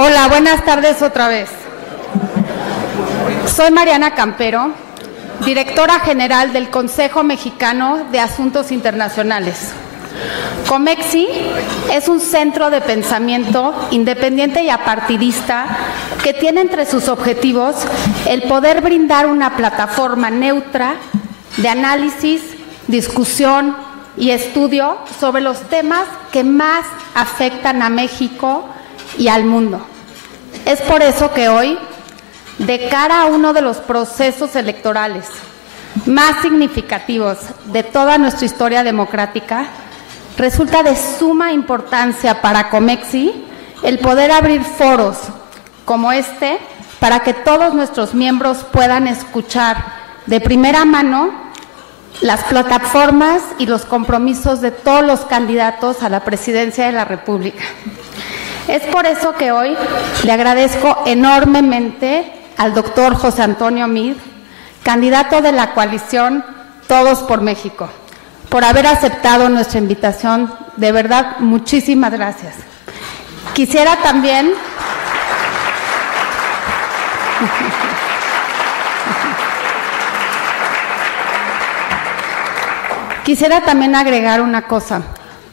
Hola, buenas tardes otra vez. Soy Mariana Campero, directora general del Consejo Mexicano de Asuntos Internacionales. COMEXI es un centro de pensamiento independiente y apartidista que tiene entre sus objetivos el poder brindar una plataforma neutra de análisis, discusión y estudio sobre los temas que más afectan a México y al mundo. Es por eso que hoy, de cara a uno de los procesos electorales más significativos de toda nuestra historia democrática, resulta de suma importancia para COMEXI el poder abrir foros como este para que todos nuestros miembros puedan escuchar de primera mano las plataformas y los compromisos de todos los candidatos a la presidencia de la República. Es por eso que hoy le agradezco enormemente al doctor José Antonio Meade, candidato de la coalición Todos por México, por haber aceptado nuestra invitación. De verdad, muchísimas gracias. Quisiera también agregar una cosa.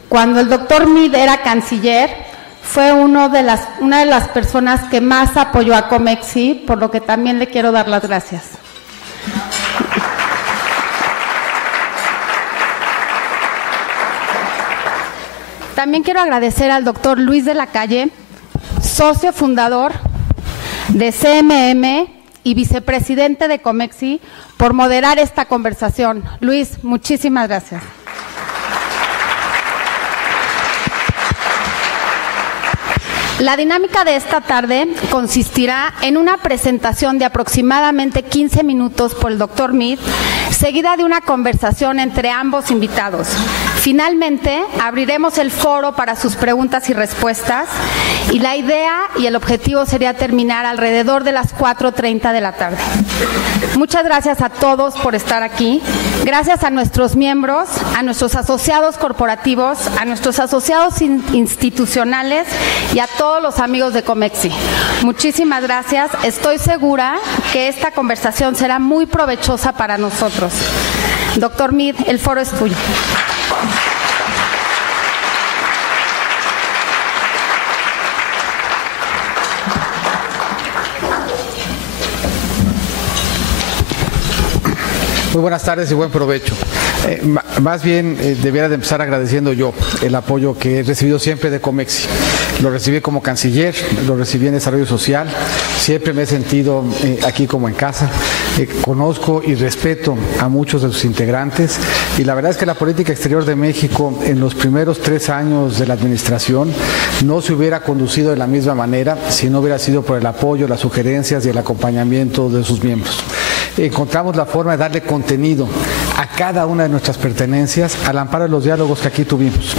Cuando el doctor Meade era canciller, fue una de las personas que más apoyó a COMEXI, por lo que también le quiero dar las gracias. También quiero agradecer al doctor Luis de la Calle, socio fundador de CMM y vicepresidente de COMEXI, por moderar esta conversación. Luis, muchísimas gracias. La dinámica de esta tarde consistirá en una presentación de aproximadamente 15 minutos por el doctor Meade, seguida de una conversación entre ambos invitados. Finalmente, abriremos el foro para sus preguntas y respuestas, y la idea y el objetivo sería terminar alrededor de las 4:30 de la tarde. Muchas gracias a todos por estar aquí. Gracias a nuestros miembros, a nuestros asociados corporativos, a nuestros asociados institucionales y a todos los amigos de COMEXI. Muchísimas gracias. Estoy segura que esta conversación será muy provechosa para nosotros. Doctor Meade, el foro es tuyo. Muy buenas tardes y buen provecho. Más bien debiera de empezar agradeciendo yo el apoyo que he recibido siempre de COMEXI. Lo recibí como canciller, lo recibí en Desarrollo Social, siempre me he sentido aquí como en casa. Conozco y respeto a muchos de sus integrantes, y la verdad es que la política exterior de México en los primeros 3 años de la administración no se hubiera conducido de la misma manera si no hubiera sido por el apoyo, las sugerencias y el acompañamiento de sus miembros. Encontramos la forma de darle contenido a cada una de nuestras pertenencias al amparo de los diálogos que aquí tuvimos.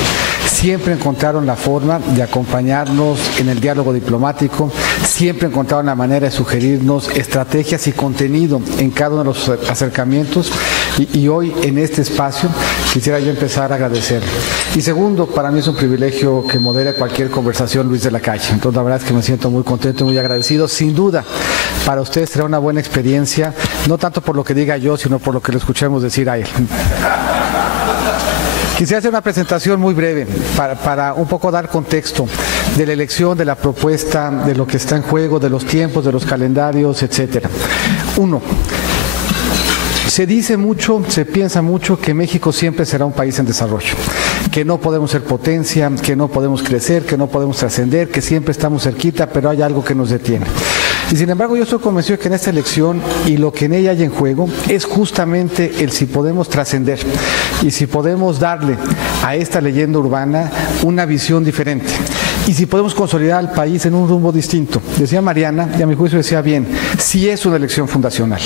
Siempre encontraron la forma de acompañarnos en el diálogo diplomático, siempre encontraron la manera de sugerirnos estrategias y contenido en cada uno de los acercamientos, y hoy en este espacio quisiera yo empezar a agradecer. Y segundo, para mí es un privilegio que modere cualquier conversación Luis de la Calle. Entonces la verdad es que me siento muy contento y muy agradecido. Sin duda, para ustedes será una buena experiencia, no tanto por lo que diga yo, sino por lo que lo escuchemos decir a él. Quisiera hacer una presentación muy breve para un poco dar contexto de la elección, de la propuesta, de lo que está en juego, de los tiempos, de los calendarios, etcétera. 1. Se dice mucho, se piensa mucho que México siempre será un país en desarrollo, que no podemos ser potencia, que no podemos crecer, que no podemos trascender, que siempre estamos cerquita, pero hay algo que nos detiene. Y sin embargo yo estoy convencido que en esta elección y lo que en ella hay en juego es justamente el si podemos trascender y si podemos darle a esta leyenda urbana una visión diferente. Y si podemos consolidar al país en un rumbo distinto. Decía Mariana, y a mi juicio decía bien, sí es una elección fundacional.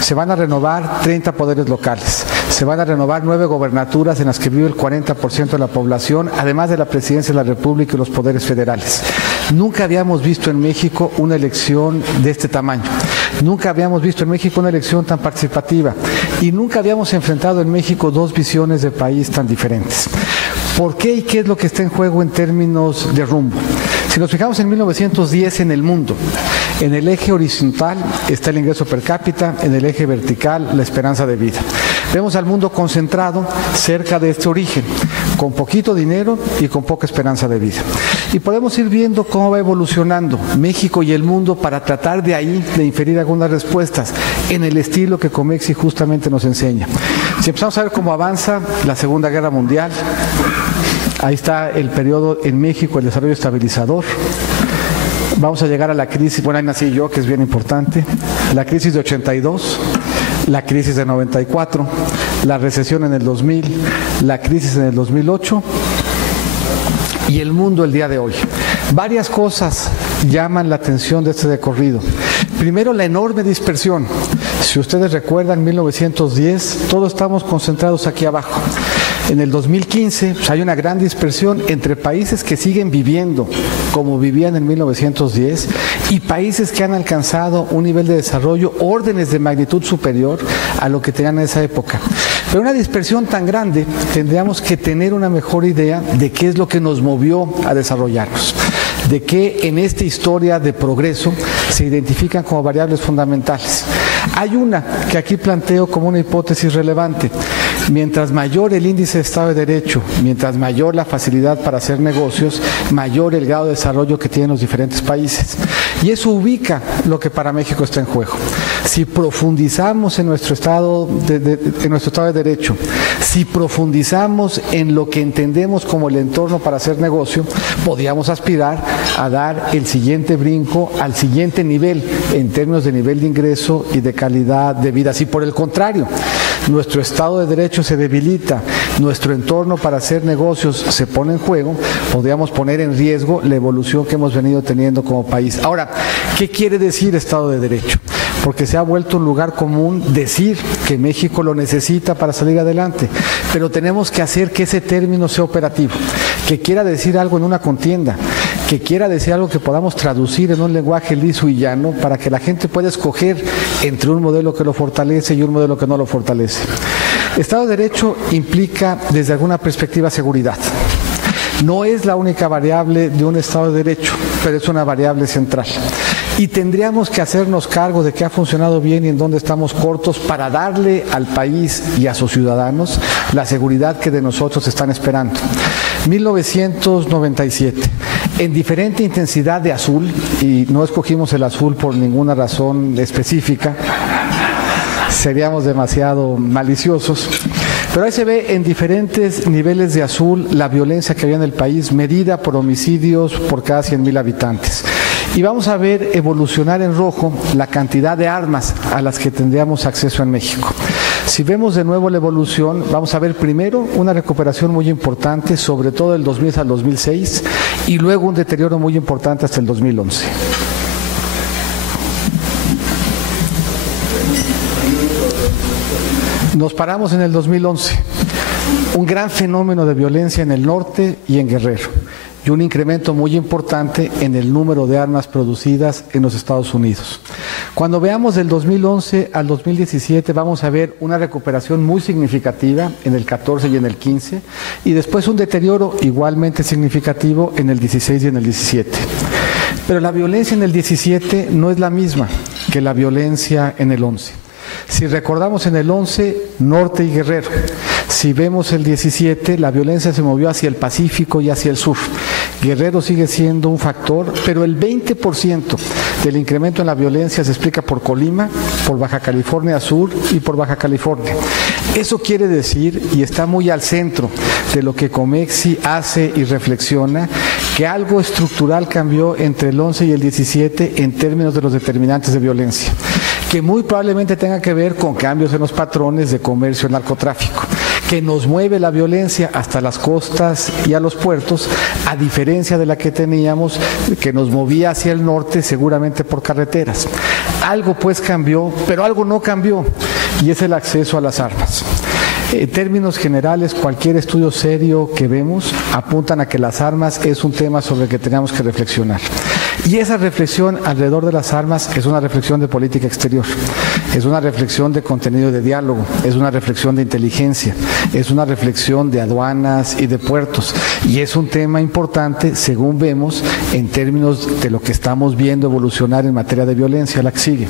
Se van a renovar 30 poderes locales, se van a renovar 9 gobernaturas en las que vive el 40% de la población, además de la presidencia de la República y los poderes federales. Nunca habíamos visto en México una elección de este tamaño. Nunca habíamos visto en México una elección tan participativa. Y nunca habíamos enfrentado en México 2 visiones de país tan diferentes. ¿Por qué y qué es lo que está en juego en términos de rumbo? Si nos fijamos en 1910 en el mundo, en el eje horizontal está el ingreso per cápita, en el eje vertical la esperanza de vida. Vemos al mundo concentrado cerca de este origen, con poquito dinero y con poca esperanza de vida. Y podemos ir viendo cómo va evolucionando México y el mundo para tratar de ahí de inferir algunas respuestas en el estilo que Comexi justamente nos enseña. Si empezamos a ver cómo avanza la Segunda Guerra Mundial, ahí está el periodo en México, el desarrollo estabilizador. Vamos a llegar a la crisis, bueno, ahí nací yo, que es bien importante, la crisis de 82, la crisis de 94, la recesión en el 2000, la crisis en el 2008 y el mundo el día de hoy. Varias cosas llaman la atención de este recorrido. Primero, la enorme dispersión. Si ustedes recuerdan, en 1910, todos estamos concentrados aquí abajo. En el 2015 pues, hay una gran dispersión entre países que siguen viviendo como vivían en 1910 y países que han alcanzado un nivel de desarrollo, órdenes de magnitud superior a lo que tenían en esa época. Pero una dispersión tan grande, tendríamos que tener una mejor idea de qué es lo que nos movió a desarrollarnos, de qué en esta historia de progreso se identifican como variables fundamentales. Hay una que aquí planteo como una hipótesis relevante. Mientras mayor el índice de Estado de Derecho, mientras mayor la facilidad para hacer negocios, mayor el grado de desarrollo que tienen los diferentes países. Y eso ubica lo que para México está en juego. Si profundizamos en nuestro Estado de Derecho, si profundizamos en lo que entendemos como el entorno para hacer negocio, podríamos aspirar a dar el siguiente brinco al siguiente nivel en términos de nivel de ingreso y de calidad de vida. Si por el contrario, nuestro Estado de Derecho se debilita, nuestro entorno para hacer negocios se pone en juego, podríamos poner en riesgo la evolución que hemos venido teniendo como país. Ahora, ¿qué quiere decir Estado de Derecho? Porque se ha vuelto un lugar común decir que México lo necesita para salir adelante, pero tenemos que hacer que ese término sea operativo, que quiera decir algo en una contienda, que quiera decir algo que podamos traducir en un lenguaje liso y llano para que la gente pueda escoger entre un modelo que lo fortalece y un modelo que no lo fortalece. Estado de Derecho implica desde alguna perspectiva seguridad. No es la única variable de un Estado de Derecho, pero es una variable central. Y tendríamos que hacernos cargo de qué ha funcionado bien y en dónde estamos cortos para darle al país y a sus ciudadanos la seguridad que de nosotros están esperando. 1997, en diferente intensidad de azul, y no escogimos el azul por ninguna razón específica, seríamos demasiado maliciosos, pero ahí se ve en diferentes niveles de azul la violencia que había en el país, medida por homicidios por cada 100,000 habitantes. Y vamos a ver evolucionar en rojo la cantidad de armas a las que tendríamos acceso en México. Si vemos de nuevo la evolución, vamos a ver primero una recuperación muy importante, sobre todo del 2000 al 2006, y luego un deterioro muy importante hasta el 2011. Nos paramos en el 2011, un gran fenómeno de violencia en el norte y en Guerrero, y un incremento muy importante en el número de armas producidas en los Estados Unidos. Cuando veamos del 2011 al 2017 vamos a ver una recuperación muy significativa en el 14 y en el 15, y después un deterioro igualmente significativo en el 16 y en el 17. Pero la violencia en el 17 no es la misma que la violencia en el 11. Si recordamos en el 11, Norte y Guerrero. Si vemos el 17, la violencia se movió hacia el Pacífico y hacia el sur. Guerrero sigue siendo un factor, pero el 20% del incremento en la violencia se explica por Colima, por Baja California Sur y por Baja California. Eso quiere decir, y está muy al centro de lo que Comexi hace y reflexiona, que algo estructural cambió entre el 11 y el 17 en términos de los determinantes de violencia, que muy probablemente tenga que ver con cambios en los patrones de comercio y narcotráfico, que nos mueve la violencia hasta las costas y a los puertos, a diferencia de la que teníamos, que nos movía hacia el norte, seguramente por carreteras. Algo pues cambió, pero algo no cambió, y es el acceso a las armas. En términos generales, cualquier estudio serio que vemos apuntan a que las armas es un tema sobre el que tenemos que reflexionar. Y esa reflexión alrededor de las armas es una reflexión de política exterior. Es una reflexión de contenido de diálogo, es una reflexión de inteligencia, es una reflexión de aduanas y de puertos. Y es un tema importante, según vemos, en términos de lo que estamos viendo evolucionar en materia de violencia, la que sigue.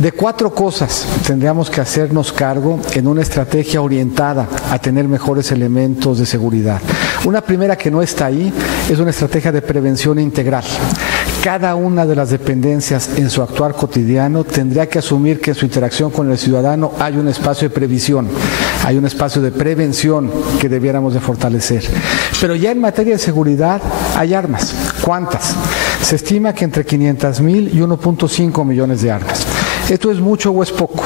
De 4 cosas tendríamos que hacernos cargo en una estrategia orientada a tener mejores elementos de seguridad. Una primera que no está ahí es una estrategia de prevención integral. Cada una de las dependencias en su actuar cotidiano tendría que asumir que en su interacción con el ciudadano hay un espacio de previsión, hay un espacio de prevención que debiéramos de fortalecer. Pero ya en materia de seguridad hay armas. ¿Cuántas? Se estima que entre 500,000 y 1.5 millones de armas. ¿Esto es mucho o es poco?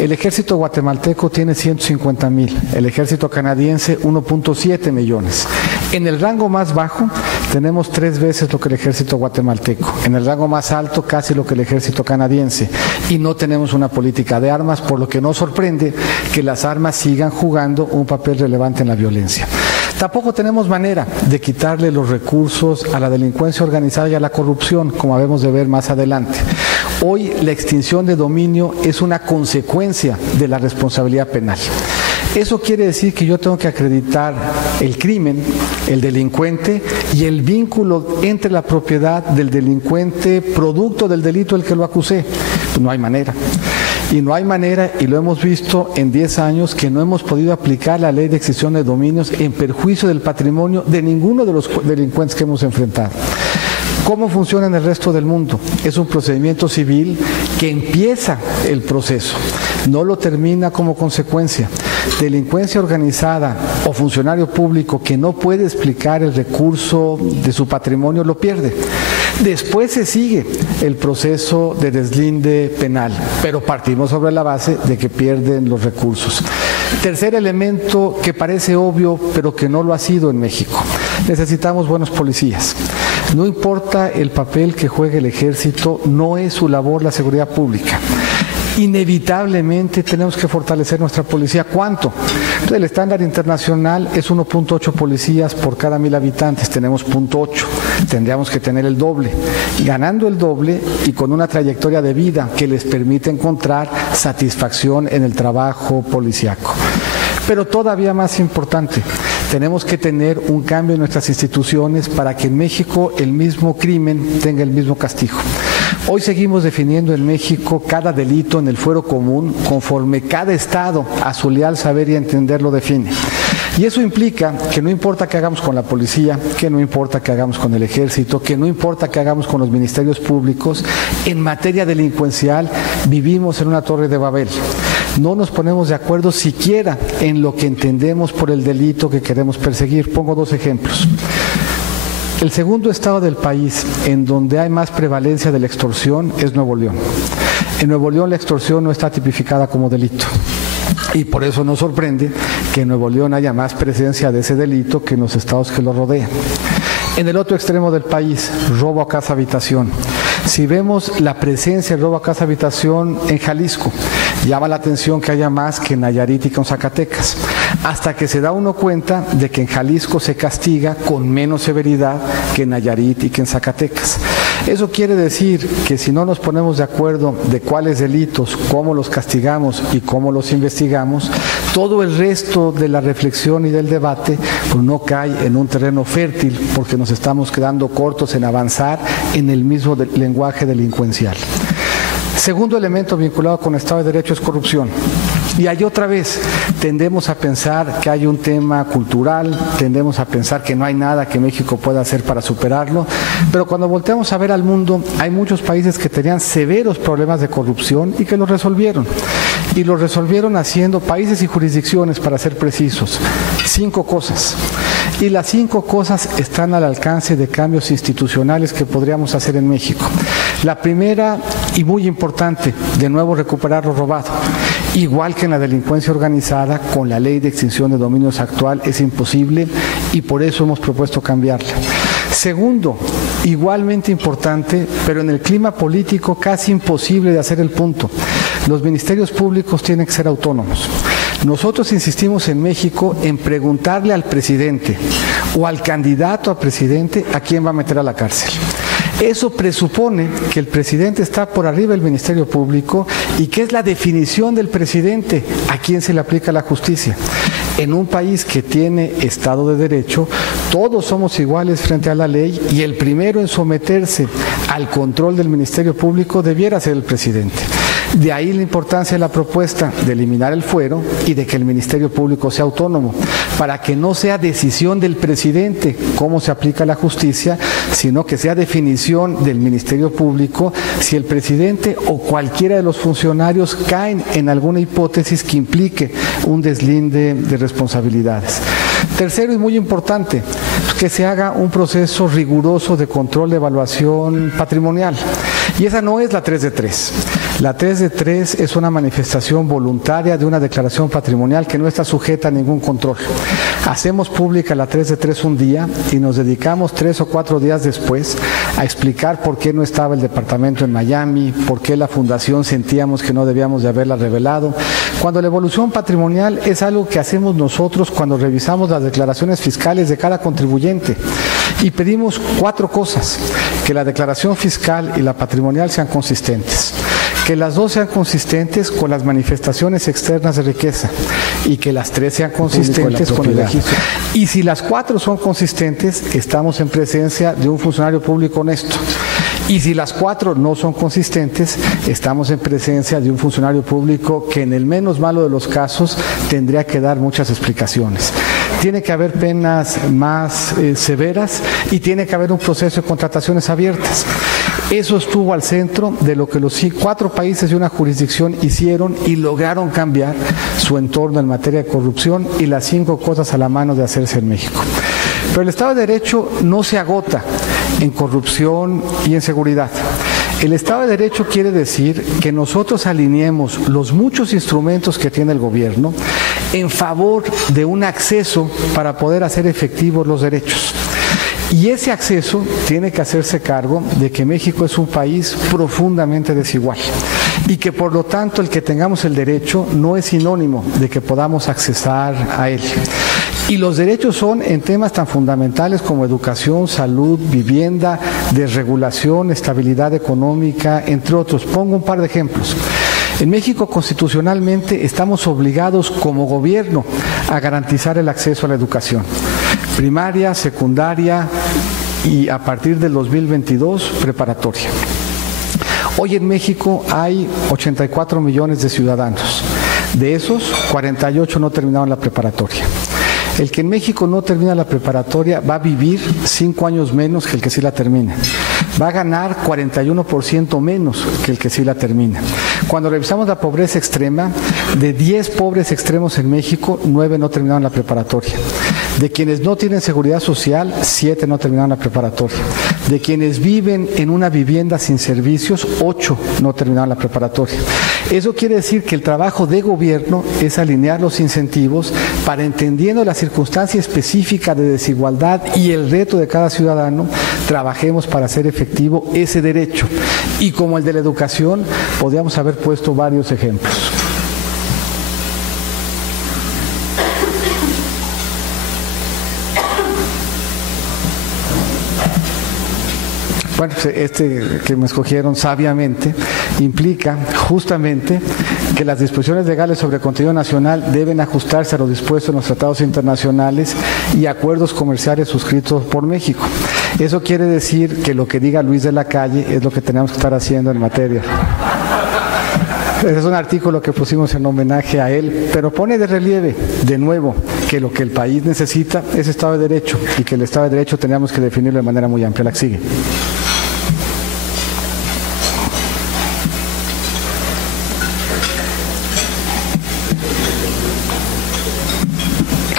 El ejército guatemalteco tiene 150,000, el ejército canadiense 1.7 millones. En el rango más bajo tenemos 3 veces lo que el ejército guatemalteco, en el rango más alto casi lo que el ejército canadiense, y no tenemos una política de armas, por lo que no sorprende que las armas sigan jugando un papel relevante en la violencia. Tampoco tenemos manera de quitarle los recursos a la delincuencia organizada y a la corrupción, como habemos de ver más adelante. Hoy la extinción de dominio es una consecuencia de la responsabilidad penal. Eso quiere decir que yo tengo que acreditar el crimen, el delincuente y el vínculo entre la propiedad del delincuente, producto del delito del que lo acusé. Pues no hay manera. Y no hay manera, y lo hemos visto en 10 años, que no hemos podido aplicar la ley de extinción de dominios en perjuicio del patrimonio de ninguno de los delincuentes que hemos enfrentado. ¿Cómo funciona en el resto del mundo? Es un procedimiento civil que empieza el proceso, no lo termina como consecuencia. Delincuencia organizada o funcionario público que no puede explicar el recurso de su patrimonio lo pierde. Después se sigue el proceso de deslinde penal, pero partimos sobre la base de que pierden los recursos. Tercer elemento que parece obvio, pero que no lo ha sido en México. Necesitamos buenos policías. No importa el papel que juegue el ejército, no es su labor la seguridad pública. Inevitablemente tenemos que fortalecer nuestra policía. ¿Cuánto? El estándar internacional es 1.8 policías por cada 1,000 habitantes. Tenemos 0.8. Tendríamos que tener el doble. Ganando el doble y con una trayectoria de vida que les permite encontrar satisfacción en el trabajo policiaco. Pero todavía más importante, tenemos que tener un cambio en nuestras instituciones para que en México el mismo crimen tenga el mismo castigo. Hoy seguimos definiendo en México cada delito en el fuero común conforme cada estado a su leal saber y entender lo define. Y eso implica que no importa qué hagamos con la policía, que no importa qué hagamos con el ejército, que no importa qué hagamos con los ministerios públicos, en materia delincuencial vivimos en una torre de Babel. No nos ponemos de acuerdo siquiera en lo que entendemos por el delito que queremos perseguir. Pongo 2 ejemplos. El segundo estado del país en donde hay más prevalencia de la extorsión es Nuevo León. En Nuevo León la extorsión no está tipificada como delito. Y por eso nos sorprende que en Nuevo León haya más presencia de ese delito que en los estados que lo rodean. En el otro extremo del país, robo a casa habitación. Si vemos la presencia de robo a casa habitación en Jalisco, llama la atención que haya más que en Nayarit y con Zacatecas, hasta que se da uno cuenta de que en Jalisco se castiga con menos severidad que en Nayarit y que en Zacatecas. Eso quiere decir que si no nos ponemos de acuerdo de cuáles delitos, cómo los castigamos y cómo los investigamos, todo el resto de la reflexión y del debate pues no cae en un terreno fértil porque nos estamos quedando cortos en avanzar en el mismo lenguaje delincuencial. Segundo elemento vinculado con Estado de Derecho es corrupción. Y ahí otra vez tendemos a pensar que hay un tema cultural, tendemos a pensar que no hay nada que México pueda hacer para superarlo, pero cuando volteamos a ver al mundo, hay muchos países que tenían severos problemas de corrupción y que los resolvieron. Y los resolvieron haciendo países y jurisdicciones, para ser precisos, 5 cosas. Y las 5 cosas están al alcance de cambios institucionales que podríamos hacer en México. La primera, y muy importante, de nuevo recuperar lo robado. Igual que en la delincuencia organizada, con la ley de extinción de dominios actual es imposible y por eso hemos propuesto cambiarla. Segundo, igualmente importante, pero en el clima político casi imposible de hacer el punto. Los ministerios públicos tienen que ser autónomos. Nosotros insistimos en México en preguntarle al presidente o al candidato a presidente a quién va a meter a la cárcel. Eso presupone que el presidente está por arriba del Ministerio Público y que es la definición del presidente a quién se le aplica la justicia. En un país que tiene Estado de Derecho, todos somos iguales frente a la ley y el primero en someterse al control del Ministerio Público debiera ser el presidente. De ahí la importancia de la propuesta de eliminar el fuero y de que el Ministerio Público sea autónomo, para que no sea decisión del presidente cómo se aplica la justicia, sino que sea definición del Ministerio Público si el presidente o cualquiera de los funcionarios caen en alguna hipótesis que implique un deslinde de responsabilidades. Tercero y muy importante, que se haga un proceso riguroso de control de evaluación patrimonial. Y esa no es la 3 de 3. La 3 de 3 es una manifestación voluntaria de una declaración patrimonial que no está sujeta a ningún control. Hacemos pública la 3 de 3 un día y nos dedicamos 3 o 4 días después a explicar por qué no estaba el departamento en Miami, por qué la fundación sentíamos que no debíamos de haberla revelado. Cuando la evolución patrimonial es algo que hacemos nosotros cuando revisamos las declaraciones fiscales de cada contribuyente y pedimos 4 cosas: que la declaración fiscal y la patrimonial sean consistentes, que las dos sean consistentes con las manifestaciones externas de riqueza y que las 3 sean consistentes con el registro. Y si las 4 son consistentes, estamos en presencia de un funcionario público honesto. Y si las 4 no son consistentes, estamos en presencia de un funcionario público que en el menos malo de los casos tendría que dar muchas explicaciones. Tiene que haber penas más severas y tiene que haber un proceso de contrataciones abiertas. Eso estuvo al centro de lo que los 4 países de una jurisdicción hicieron y lograron cambiar su entorno en materia de corrupción, y las 5 cosas a la mano de hacerse en México. Pero el Estado de Derecho no se agota en corrupción y en seguridad. El Estado de Derecho quiere decir que nosotros alineemos los muchos instrumentos que tiene el gobierno en favor de un acceso para poder hacer efectivos los derechos. Y ese acceso tiene que hacerse cargo de que México es un país profundamente desigual y que por lo tanto el que tengamos el derecho no es sinónimo de que podamos accesar a él. Y los derechos son en temas tan fundamentales como educación, salud, vivienda, desregulación, estabilidad económica, entre otros. Pongo un par de ejemplos. En México, constitucionalmente, estamos obligados como gobierno a garantizar el acceso a la educación primaria, secundaria y a partir del 2022, preparatoria. Hoy en México hay 84 millones de ciudadanos. De esos, 48 no terminaron la preparatoria. El que en México no termina la preparatoria va a vivir 5 años menos que el que sí la termina. Va a ganar 41% menos que el que sí la termina. Cuando revisamos la pobreza extrema, de 10 pobres extremos en México, 9 no terminaron la preparatoria. De quienes no tienen seguridad social, 7 no terminaron la preparatoria. De quienes viven en una vivienda sin servicios, 8 no terminaron la preparatoria. Eso quiere decir que el trabajo de gobierno es alinear los incentivos para, entendiendo la circunstancia específica de desigualdad y el reto de cada ciudadano, trabajemos para hacer efectivo ese derecho. Y como el de la educación, podríamos haber puesto varios ejemplos. Bueno, este que me escogieron sabiamente implica justamente que las disposiciones legales sobre contenido nacional deben ajustarse a lo dispuesto en los tratados internacionales y acuerdos comerciales suscritos por México. Eso quiere decir que lo que diga Luis de la Calle es lo que tenemos que estar haciendo en materia. Ese es un artículo que pusimos en homenaje a él, pero pone de relieve, de nuevo, que lo que el país necesita es Estado de Derecho y que el Estado de Derecho tenemos que definirlo de manera muy amplia. La que sigue.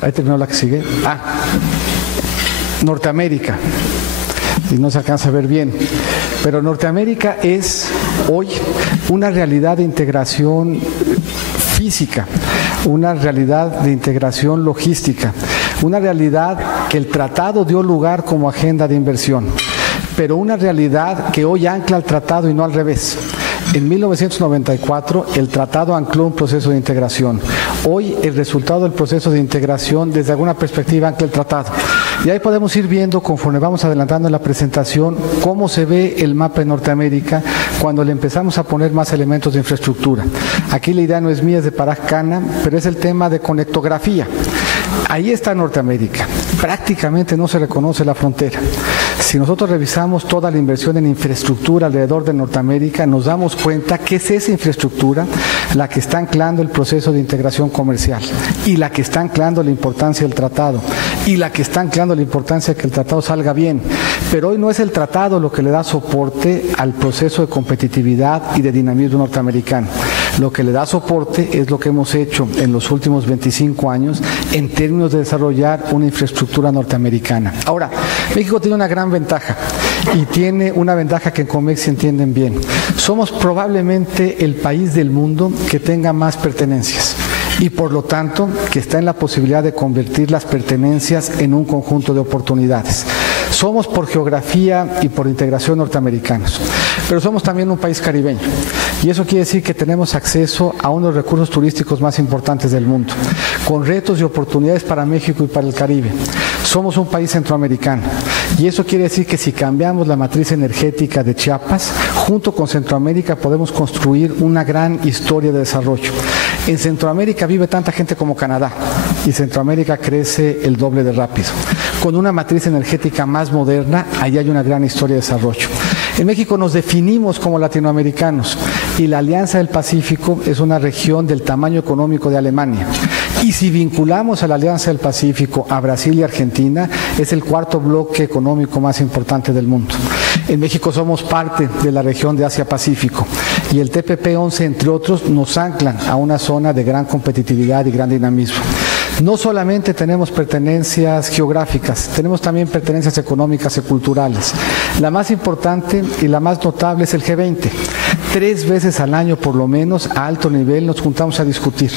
Ahí terminó la que sigue. Norteamérica. Y no se alcanza a ver bien. Pero Norteamérica es hoy una realidad de integración física, una realidad de integración logística, una realidad que el tratado dio lugar como agenda de inversión, pero una realidad que hoy ancla el tratado y no al revés. En 1994 el tratado ancló un proceso de integración. Hoy el resultado del proceso de integración desde alguna perspectiva ancla el tratado. Y ahí podemos ir viendo, conforme vamos adelantando en la presentación, cómo se ve el mapa de Norteamérica cuando le empezamos a poner más elementos de infraestructura. Aquí la idea no es mía, es de Parag Khanna, pero es el tema de conectografía. Ahí está Norteamérica. Prácticamente no se reconoce la frontera. Si nosotros revisamos toda la inversión en infraestructura alrededor de Norteamérica, nos damos cuenta que es esa infraestructura la que está anclando el proceso de integración comercial y la que está anclando la importancia del tratado y la que está anclando la importancia de que el tratado salga bien. Pero hoy no es el tratado lo que le da soporte al proceso de competitividad y de dinamismo norteamericano. Lo que le da soporte es lo que hemos hecho en los últimos 25 años en términos de desarrollar una infraestructura norteamericana. Ahora, México tiene una gran ventaja y tiene una ventaja que en Comexi entienden bien. Somos probablemente el país del mundo que tenga más pertenencias y por lo tanto que está en la posibilidad de convertir las pertenencias en un conjunto de oportunidades. Somos por geografía y por integración norteamericanos, pero somos también un país caribeño y eso quiere decir que tenemos acceso a uno de los recursos turísticos más importantes del mundo, con retos y oportunidades para México y para el Caribe. Somos un país centroamericano y eso quiere decir que si cambiamos la matriz energética de Chiapas, junto con Centroamérica podemos construir una gran historia de desarrollo. En Centroamérica vive tanta gente como Canadá y Centroamérica crece el doble de rápido. Con una matriz energética más moderna, ahí hay una gran historia de desarrollo. En México nos definimos como latinoamericanos y la Alianza del Pacífico es una región del tamaño económico de Alemania. Y si vinculamos a la Alianza del Pacífico a Brasil y Argentina, es el cuarto bloque económico más importante del mundo. En México somos parte de la región de Asia-Pacífico y el TPP-11, entre otros, nos anclan a una zona de gran competitividad y gran dinamismo. No solamente tenemos pertenencias geográficas, tenemos también pertenencias económicas y culturales. La más importante y la más notable es el G20. 3 veces al año, por lo menos, a alto nivel nos juntamos a discutir.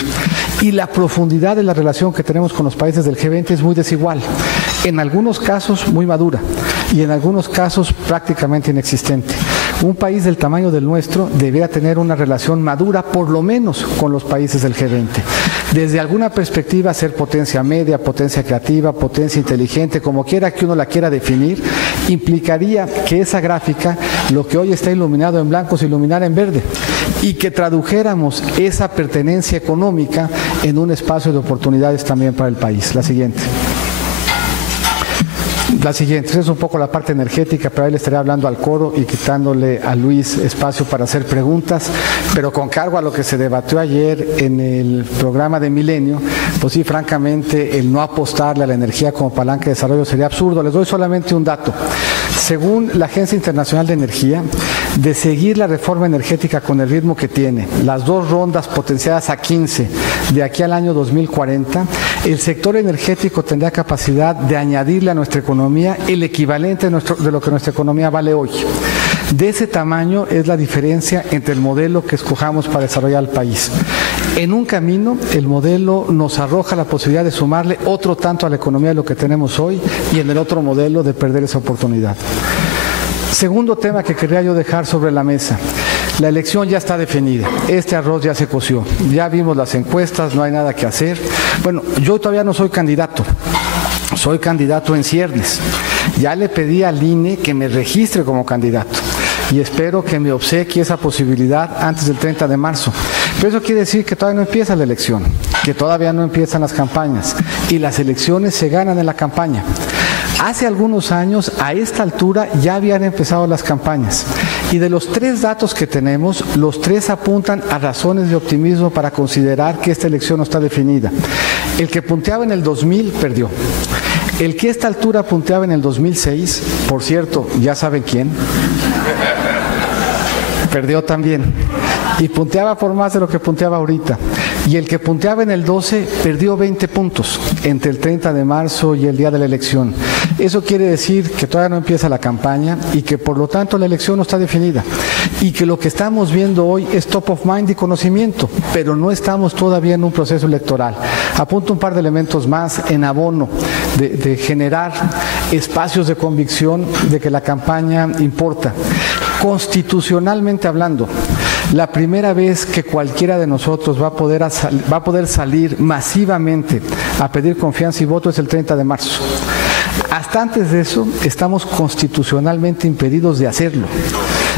Y la profundidad de la relación que tenemos con los países del G20 es muy desigual. En algunos casos muy madura y en algunos casos prácticamente inexistente. Un país del tamaño del nuestro debería tener una relación madura, por lo menos, con los países del G20. Desde alguna perspectiva, ser potencia media, potencia creativa, potencia inteligente, como quiera que uno la quiera definir, implicaría que esa gráfica, lo que hoy está iluminado en blanco, se iluminara en verde y que tradujéramos esa pertenencia económica en un espacio de oportunidades también para el país. La siguiente, esa es un poco la parte energética, pero ahí le estaré hablando al coro y quitándole a Luis espacio para hacer preguntas, pero con cargo a lo que se debatió ayer en el programa de Milenio, pues sí, francamente, el no apostarle a la energía como palanca de desarrollo sería absurdo. Les doy solamente un dato. Según la Agencia Internacional de Energía, de seguir la reforma energética con el ritmo que tiene, las 2 rondas potenciadas a 15 de aquí al año 2040, el sector energético tendrá capacidad de añadirle a nuestra economía el equivalente de lo que nuestra economía vale hoy. De ese tamaño es la diferencia entre el modelo que escojamos para desarrollar el país. En un camino, el modelo nos arroja la posibilidad de sumarle otro tanto a la economía de lo que tenemos hoy y en el otro modelo de perder esa oportunidad. Segundo tema que quería yo dejar sobre la mesa. La elección ya está definida, este arroz ya se coció, ya vimos las encuestas, no hay nada que hacer. Bueno, yo todavía no soy candidato. Soy candidato en ciernes. Ya le pedí al INE que me registre como candidato y espero que me obsequie esa posibilidad antes del 30 de marzo. Pero eso quiere decir que todavía no empieza la elección, que todavía no empiezan las campañas y las elecciones se ganan en la campaña. Hace algunos años, a esta altura, ya habían empezado las campañas y de los 3 datos que tenemos, los 3 apuntan a razones de optimismo para considerar que esta elección no está definida. El que punteaba en el 2000 perdió. El que a esta altura punteaba en el 2006, por cierto, ya saben quién, perdió también. Y punteaba por más de lo que punteaba ahorita. Y el que punteaba en el 12 perdió 20 puntos entre el 30 de marzo y el día de la elección. Eso quiere decir que todavía no empieza la campaña y que por lo tanto la elección no está definida. Y que lo que estamos viendo hoy es top of mind y conocimiento, pero no estamos todavía en un proceso electoral. Apunto un par de elementos más en abono de generar espacios de convicción de que la campaña importa. Constitucionalmente hablando, la primera vez que cualquiera de nosotros va a poder salir masivamente a pedir confianza y voto es el 30 de marzo. Hasta antes de eso, estamos constitucionalmente impedidos de hacerlo.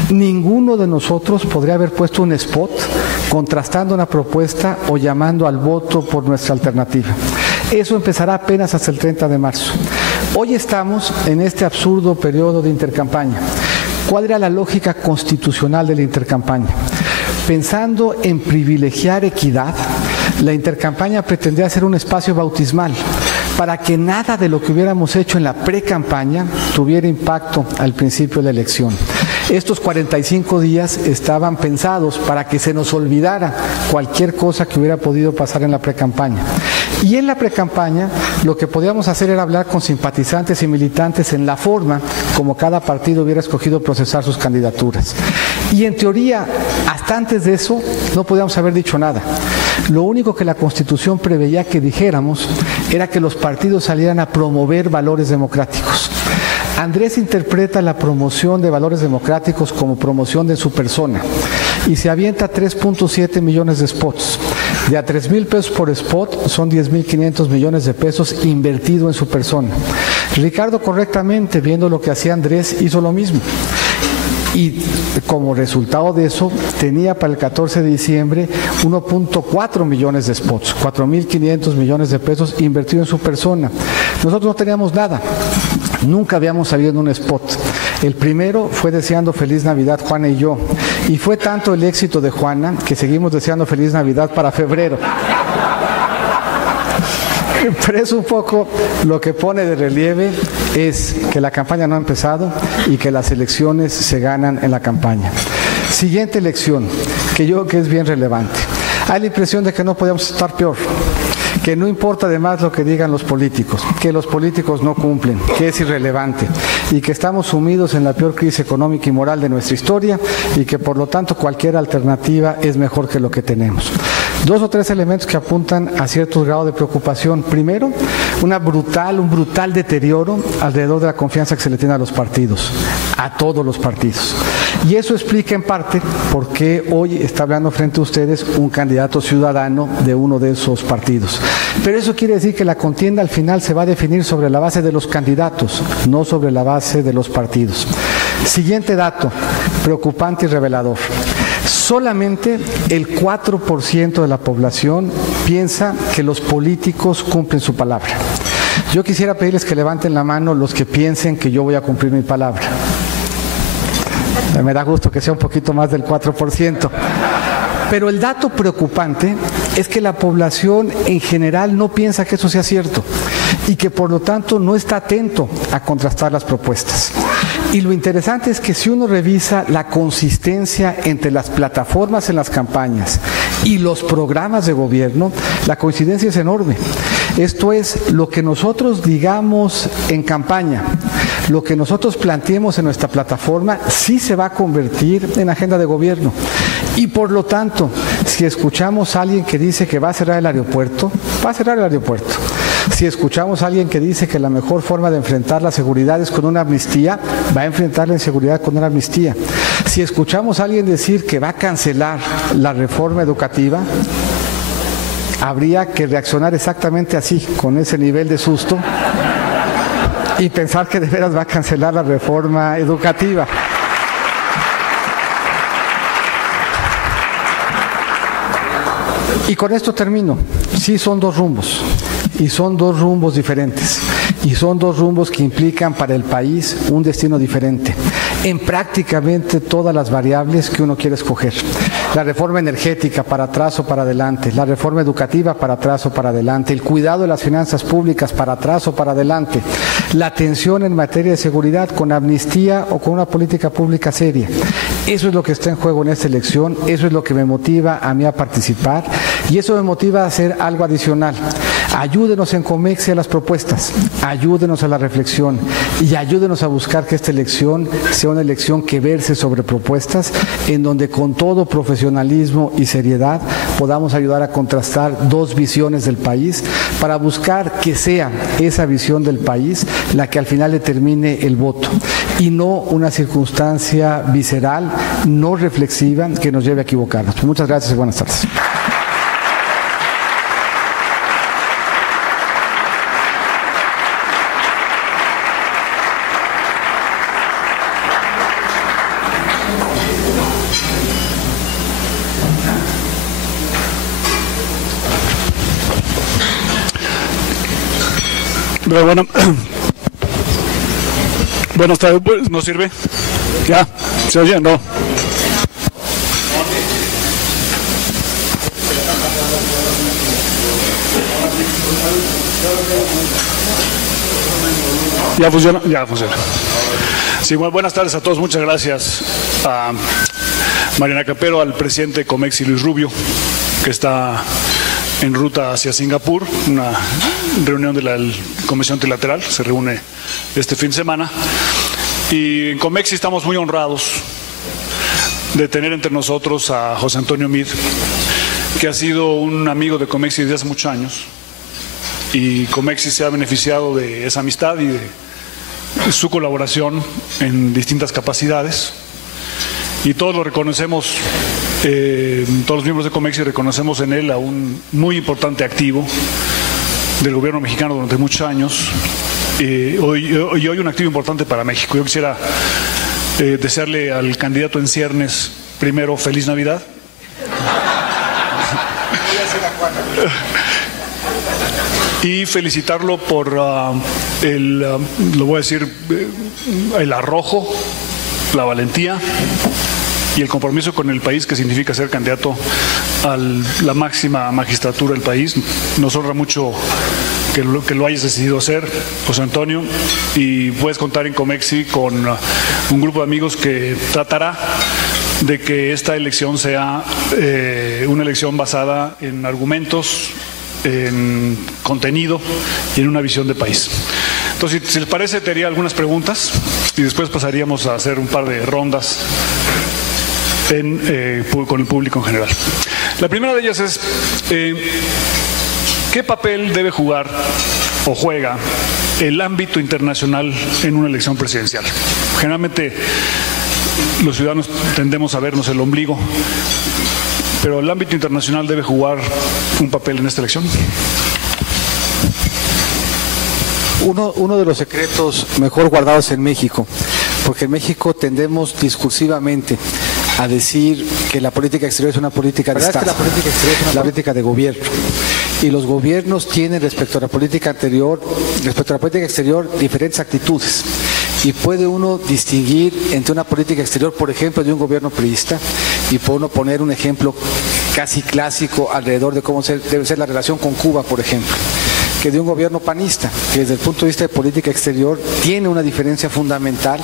Ninguno de nosotros podría haber puesto un spot contrastando una propuesta o llamando al voto por nuestra alternativa. Eso empezará apenas hasta el 30 de marzo. Hoy estamos en este absurdo periodo de intercampaña. ¿Cuál era la lógica constitucional de la intercampaña? Pensando en privilegiar equidad, la intercampaña pretendía ser un espacio bautismal para que nada de lo que hubiéramos hecho en la pre-campaña tuviera impacto al principio de la elección. Estos 45 días estaban pensados para que se nos olvidara cualquier cosa que hubiera podido pasar en la pre-campaña. Y en la pre-campaña lo que podíamos hacer era hablar con simpatizantes y militantes en la forma como cada partido hubiera escogido procesar sus candidaturas. Y en teoría, hasta antes de eso, no podíamos haber dicho nada. Lo único que la Constitución preveía que dijéramos era que los partidos salieran a promover valores democráticos. Andrés interpreta la promoción de valores democráticos como promoción de su persona y se avienta 3.7 millones de spots. De a 3,000 pesos por spot son 10,500 millones de pesos invertido en su persona. Ricardo, correctamente, viendo lo que hacía Andrés, hizo lo mismo. Y como resultado de eso, tenía para el 14 de diciembre 1.4 millones de spots, 4,500 millones de pesos invertido en su persona. Nosotros no teníamos nada, nunca habíamos salido en un spot. El primero fue deseando Feliz Navidad, Juana y yo. Y fue tanto el éxito de Juana que seguimos deseando Feliz Navidad para febrero. Pero es un poco lo que pone de relieve es que la campaña no ha empezado y que las elecciones se ganan en la campaña. Siguiente elección, que yo creo que es bien relevante. Hay la impresión de que no podíamos estar peor, que no importa además lo que digan los políticos, que los políticos no cumplen, que es irrelevante y que estamos sumidos en la peor crisis económica y moral de nuestra historia y que por lo tanto cualquier alternativa es mejor que lo que tenemos. 2 o 3 elementos que apuntan a cierto grado de preocupación. Primero, un brutal deterioro alrededor de la confianza que se le tiene a los partidos, a todos los partidos. Y eso explica en parte por qué hoy está hablando frente a ustedes un candidato ciudadano de uno de esos partidos. Pero eso quiere decir que la contienda al final se va a definir sobre la base de los candidatos, no sobre la base de los partidos. Siguiente dato, preocupante y revelador. Solamente el 4% de la población piensa que los políticos cumplen su palabra. Yo quisiera pedirles que levanten la mano los que piensen que yo voy a cumplir mi palabra. Me da gusto que sea un poquito más del 4%. Pero el dato preocupante es que la población en general no piensa que eso sea cierto y que por lo tanto no está atento a contrastar las propuestas. Y lo interesante es que si uno revisa la consistencia entre las plataformas en las campañas y los programas de gobierno, la coincidencia es enorme. Esto es, lo que nosotros digamos en campaña, lo que nosotros planteemos en nuestra plataforma, sí se va a convertir en agenda de gobierno. Y por lo tanto, si escuchamos a alguien que dice que va a cerrar el aeropuerto, va a cerrar el aeropuerto. Si escuchamos a alguien que dice que la mejor forma de enfrentar la seguridad es con una amnistía, va a enfrentar la inseguridad con una amnistía. Si escuchamos a alguien decir que va a cancelar la reforma educativa, habría que reaccionar exactamente así, con ese nivel de susto, y pensar que de veras va a cancelar la reforma educativa. Y con esto termino. Sí, son 2 rumbos. Y son 2 rumbos diferentes. Y son 2 rumbos que implican para el país un destino diferente en prácticamente todas las variables que uno quiere escoger. La reforma energética para atrás o para adelante, la reforma educativa para atrás o para adelante, el cuidado de las finanzas públicas para atrás o para adelante, la atención en materia de seguridad con amnistía o con una política pública seria. Eso es lo que está en juego en esta elección, eso es lo que me motiva a mí a participar y eso me motiva a hacer algo adicional. Ayúdenos en Comexi a las propuestas, ayúdenos a la reflexión y ayúdenos a buscar que esta elección sea una elección que verse sobre propuestas en donde con todo profesionalismo y seriedad podamos ayudar a contrastar 2 visiones del país para buscar que sea esa visión del país la que al final determine el voto y no una circunstancia visceral, no reflexiva que nos lleve a equivocarnos. Muchas gracias y buenas tardes. Bueno, buenas tardes, ¿no sirve? ¿Ya? ¿Se oye? No. ¿Ya funciona? Ya funciona. Sí, bueno, buenas tardes a todos. Muchas gracias a Mariana Capero, al presidente Comexi, Luis Rubio, que está en ruta hacia Singapur, una reunión de la Comisión Trilateral, se reúne este fin de semana. Y en Comexi estamos muy honrados de tener entre nosotros a José Antonio Meade, que ha sido un amigo de Comexi desde hace muchos años. Y Comexi se ha beneficiado de esa amistad y de su colaboración en distintas capacidades. Y todos lo reconocemos, todos los miembros de Comexi reconocemos en él a un muy importante activo del gobierno mexicano durante muchos años. Hoy un activo importante para México. Yo quisiera desearle al candidato en ciernes primero feliz Navidad. Y felicitarlo por lo voy a decir, el arrojo, la valentía y el compromiso con el país que significa ser candidato a la máxima magistratura del país. Nos honra mucho que lo hayas decidido hacer, José Antonio, y puedes contar en Comexi con un grupo de amigos que tratará de que esta elección sea una elección basada en argumentos, en contenido y en una visión de país. Entonces, si les parece, te haría algunas preguntas y después pasaríamos a hacer un par de rondas con el público en general. La primera de ellas es, ¿qué papel debe jugar o juega el ámbito internacional en una elección presidencial? Generalmente los ciudadanos tendemos a vernos el ombligo, pero el ámbito internacional debe jugar un papel en esta elección. Uno de los secretos mejor guardados en México, porque en México tendemos discursivamente a decir que la política exterior es una política de Estado, la política exterior es una política de gobierno. Y los gobiernos tienen respecto a la política exterior diferentes actitudes. Y puede uno distinguir entre una política exterior, por ejemplo, de un gobierno priista, y puede uno poner un ejemplo casi clásico alrededor de cómo debe ser la relación con Cuba, por ejemplo, que de un gobierno panista, que desde el punto de vista de política exterior tiene una diferencia fundamental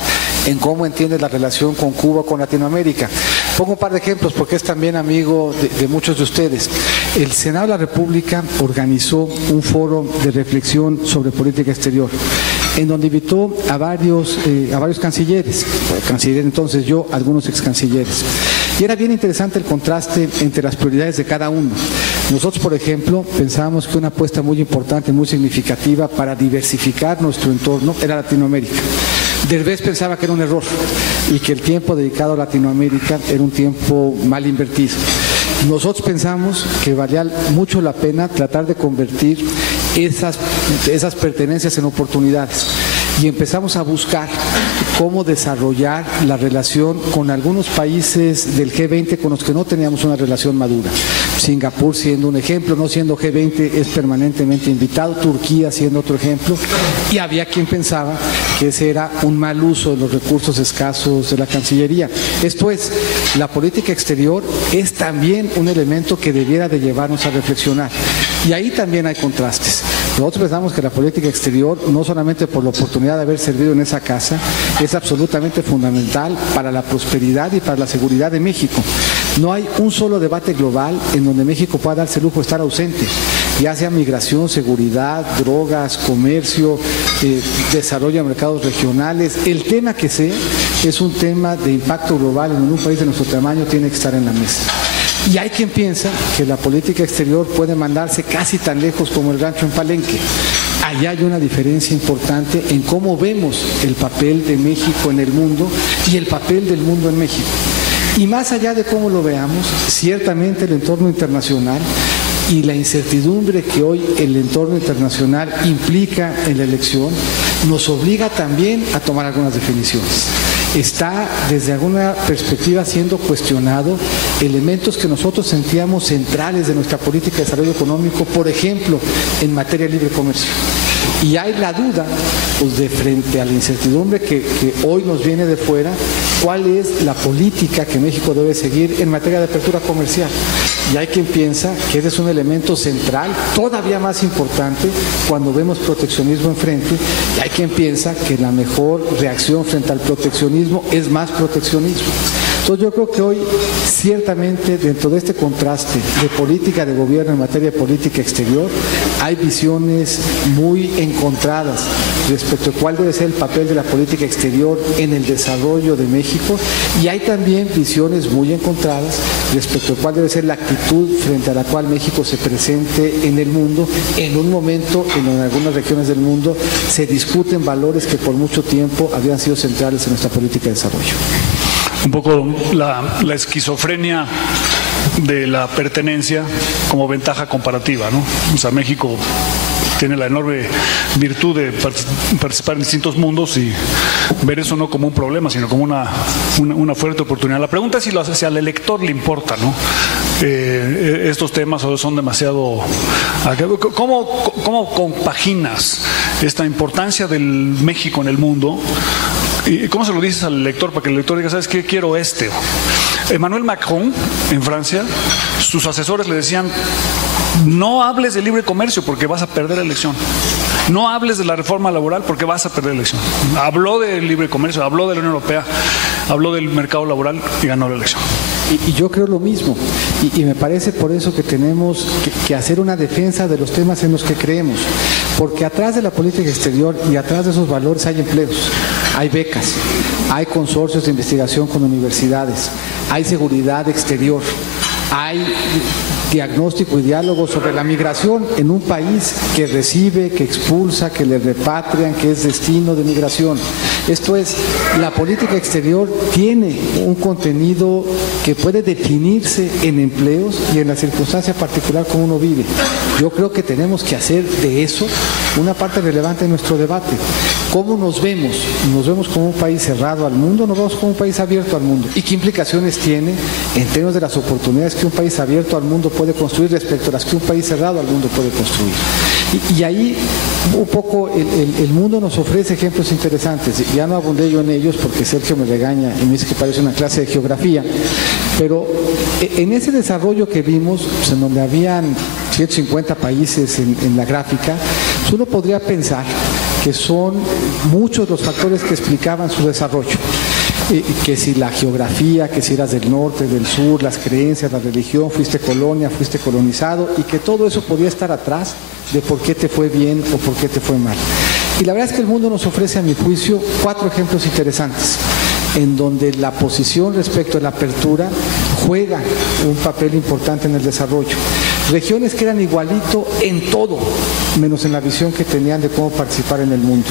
en cómo entiende la relación con Cuba, con Latinoamérica. Pongo un par de ejemplos porque es también amigo de muchos de ustedes. El Senado de la República organizó un foro de reflexión sobre política exterior, en donde invitó a varios cancilleres, canciller entonces yo, algunos ex cancilleres. Y era bien interesante el contraste entre las prioridades de cada uno. Nosotros, por ejemplo, pensábamos que una apuesta muy importante, muy significativa para diversificar nuestro entorno era Latinoamérica. Derbez pensaba que era un error y que el tiempo dedicado a Latinoamérica era un tiempo mal invertido. Nosotros pensamos que valía mucho la pena tratar de convertir esas pertenencias en oportunidades y empezamos a buscar cómo desarrollar la relación con algunos países del G20 con los que no teníamos una relación madura. Singapur siendo un ejemplo, no siendo G20 es permanentemente invitado, Turquía siendo otro ejemplo, y había quien pensaba que ese era un mal uso de los recursos escasos de la Cancillería. Esto es, la política exterior es también un elemento que debiera de llevarnos a reflexionar, y ahí también hay contrastes. Nosotros pensamos que la política exterior, no solamente por la oportunidad de haber servido en esa casa, es absolutamente fundamental para la prosperidad y para la seguridad de México. No hay un solo debate global en donde México pueda darse el lujo de estar ausente, ya sea migración, seguridad, drogas, comercio, desarrollo de mercados regionales. El tema que sea es un tema de impacto global en donde un país de nuestro tamaño tiene que estar en la mesa. Y hay quien piensa que la política exterior puede mandarse casi tan lejos como el rancho en Palenque. Allá hay una diferencia importante en cómo vemos el papel de México en el mundo y el papel del mundo en México. Y más allá de cómo lo veamos, ciertamente el entorno internacional y la incertidumbre que hoy el entorno internacional implica en la elección nos obliga también a tomar algunas definiciones. Está desde alguna perspectiva siendo cuestionado elementos que nosotros sentíamos centrales de nuestra política de desarrollo económico, por ejemplo, en materia de libre comercio. Y hay la duda, pues, de frente a la incertidumbre que hoy nos viene de fuera, cuál es la política que México debe seguir en materia de apertura comercial. Y hay quien piensa que ese es un elemento central, todavía más importante cuando vemos proteccionismo enfrente, y hay quien piensa que la mejor reacción frente al proteccionismo es más proteccionismo. Entonces yo creo que hoy, ciertamente, dentro de este contraste de política de gobierno en materia de política exterior, hay visiones muy encontradas respecto a cuál debe ser el papel de la política exterior en el desarrollo de México, y hay también visiones muy encontradas respecto a cuál debe ser la actitud frente a la cual México se presente en el mundo, en un momento en donde en algunas regiones del mundo se discuten valores que por mucho tiempo habían sido centrales en nuestra política de desarrollo. Un poco la esquizofrenia de la pertenencia como ventaja comparativa, ¿no? O sea, México tiene la enorme virtud de participar en distintos mundos y ver eso no como un problema, sino como una fuerte oportunidad. La pregunta es si al elector le importa, ¿no? Estos temas son demasiado... ¿Cómo compaginas esta importancia del México en el mundo? ¿Y cómo se lo dices al elector para que el elector diga, ¿sabes qué? Quiero este. Emmanuel Macron, en Francia, sus asesores le decían, no hables de libre comercio porque vas a perder la elección. No hables de la reforma laboral porque vas a perder la elección. Habló del libre comercio, habló de la Unión Europea, habló del mercado laboral y ganó la elección. Y yo creo lo mismo, y me parece por eso que tenemos que hacer una defensa de los temas en los que creemos, porque atrás de la política exterior y atrás de esos valores hay empleos, hay becas, hay consorcios de investigación con universidades, hay seguridad exterior, hay diagnóstico y diálogo sobre la migración en un país que recibe, que expulsa, que le repatrian, que es destino de migración. Esto es, la política exterior tiene un contenido que puede definirse en empleos y en la circunstancia particular como uno vive. Yo creo que tenemos que hacer de eso una parte relevante de nuestro debate. ¿Cómo nos vemos? ¿Nos vemos como un país cerrado al mundo o nos vemos como un país abierto al mundo? ¿Y qué implicaciones tiene en términos de las oportunidades que un país abierto al mundo puede construir respecto a las que un país cerrado al mundo puede construir? Y ahí un poco el mundo nos ofrece ejemplos interesantes. Ya no abundé yo en ellos porque Sergio me regaña y me dice que parece una clase de geografía, pero en ese desarrollo que vimos, pues, en donde habían 150 países en la gráfica, pues uno podría pensar que son muchos los factores que explicaban su desarrollo. Que si la geografía, que si eras del norte, del sur, las creencias, la religión, fuiste colonia, fuiste colonizado, y que todo eso podía estar atrás de por qué te fue bien o por qué te fue mal. Y la verdad es que el mundo nos ofrece, a mi juicio, 4 ejemplos interesantes, en donde la posición respecto a la apertura juega un papel importante en el desarrollo. Regiones que eran igualito en todo, menos en la visión que tenían de cómo participar en el mundo.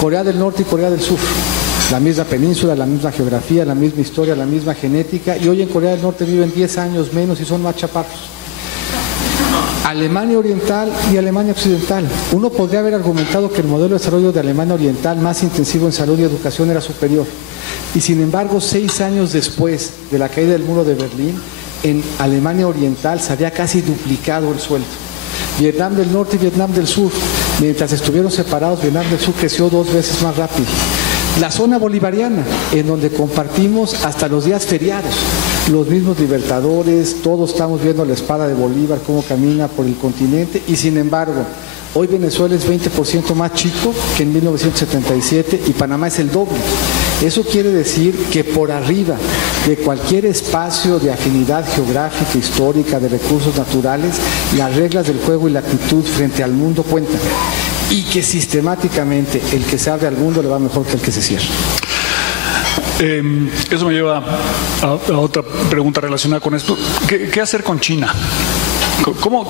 Corea del Norte y Corea del Sur. La misma península, la misma geografía, la misma historia, la misma genética, y hoy en Corea del Norte viven 10 años menos y son más chaparros. Alemania Oriental y Alemania Occidental. Uno podría haber argumentado que el modelo de desarrollo de Alemania Oriental, más intensivo en salud y educación, era superior. Y sin embargo, 6 años después de la caída del muro de Berlín, en Alemania Oriental se había casi duplicado el sueldo. Vietnam del Norte y Vietnam del Sur, mientras estuvieron separados, Vietnam del Sur creció 2 veces más rápido. La zona bolivariana, en donde compartimos hasta los días feriados, los mismos libertadores, todos estamos viendo la espada de Bolívar, cómo camina por el continente, y sin embargo, hoy Venezuela es 20% más chico que en 1977 y Panamá es el doble. Eso quiere decir que por arriba de cualquier espacio de afinidad geográfica, histórica, de recursos naturales, las reglas del juego y la actitud frente al mundo cuentan. Y que sistemáticamente el que se abre al mundo le va mejor que el que se cierra. Eso me lleva a otra pregunta relacionada con esto. ¿Qué hacer con China?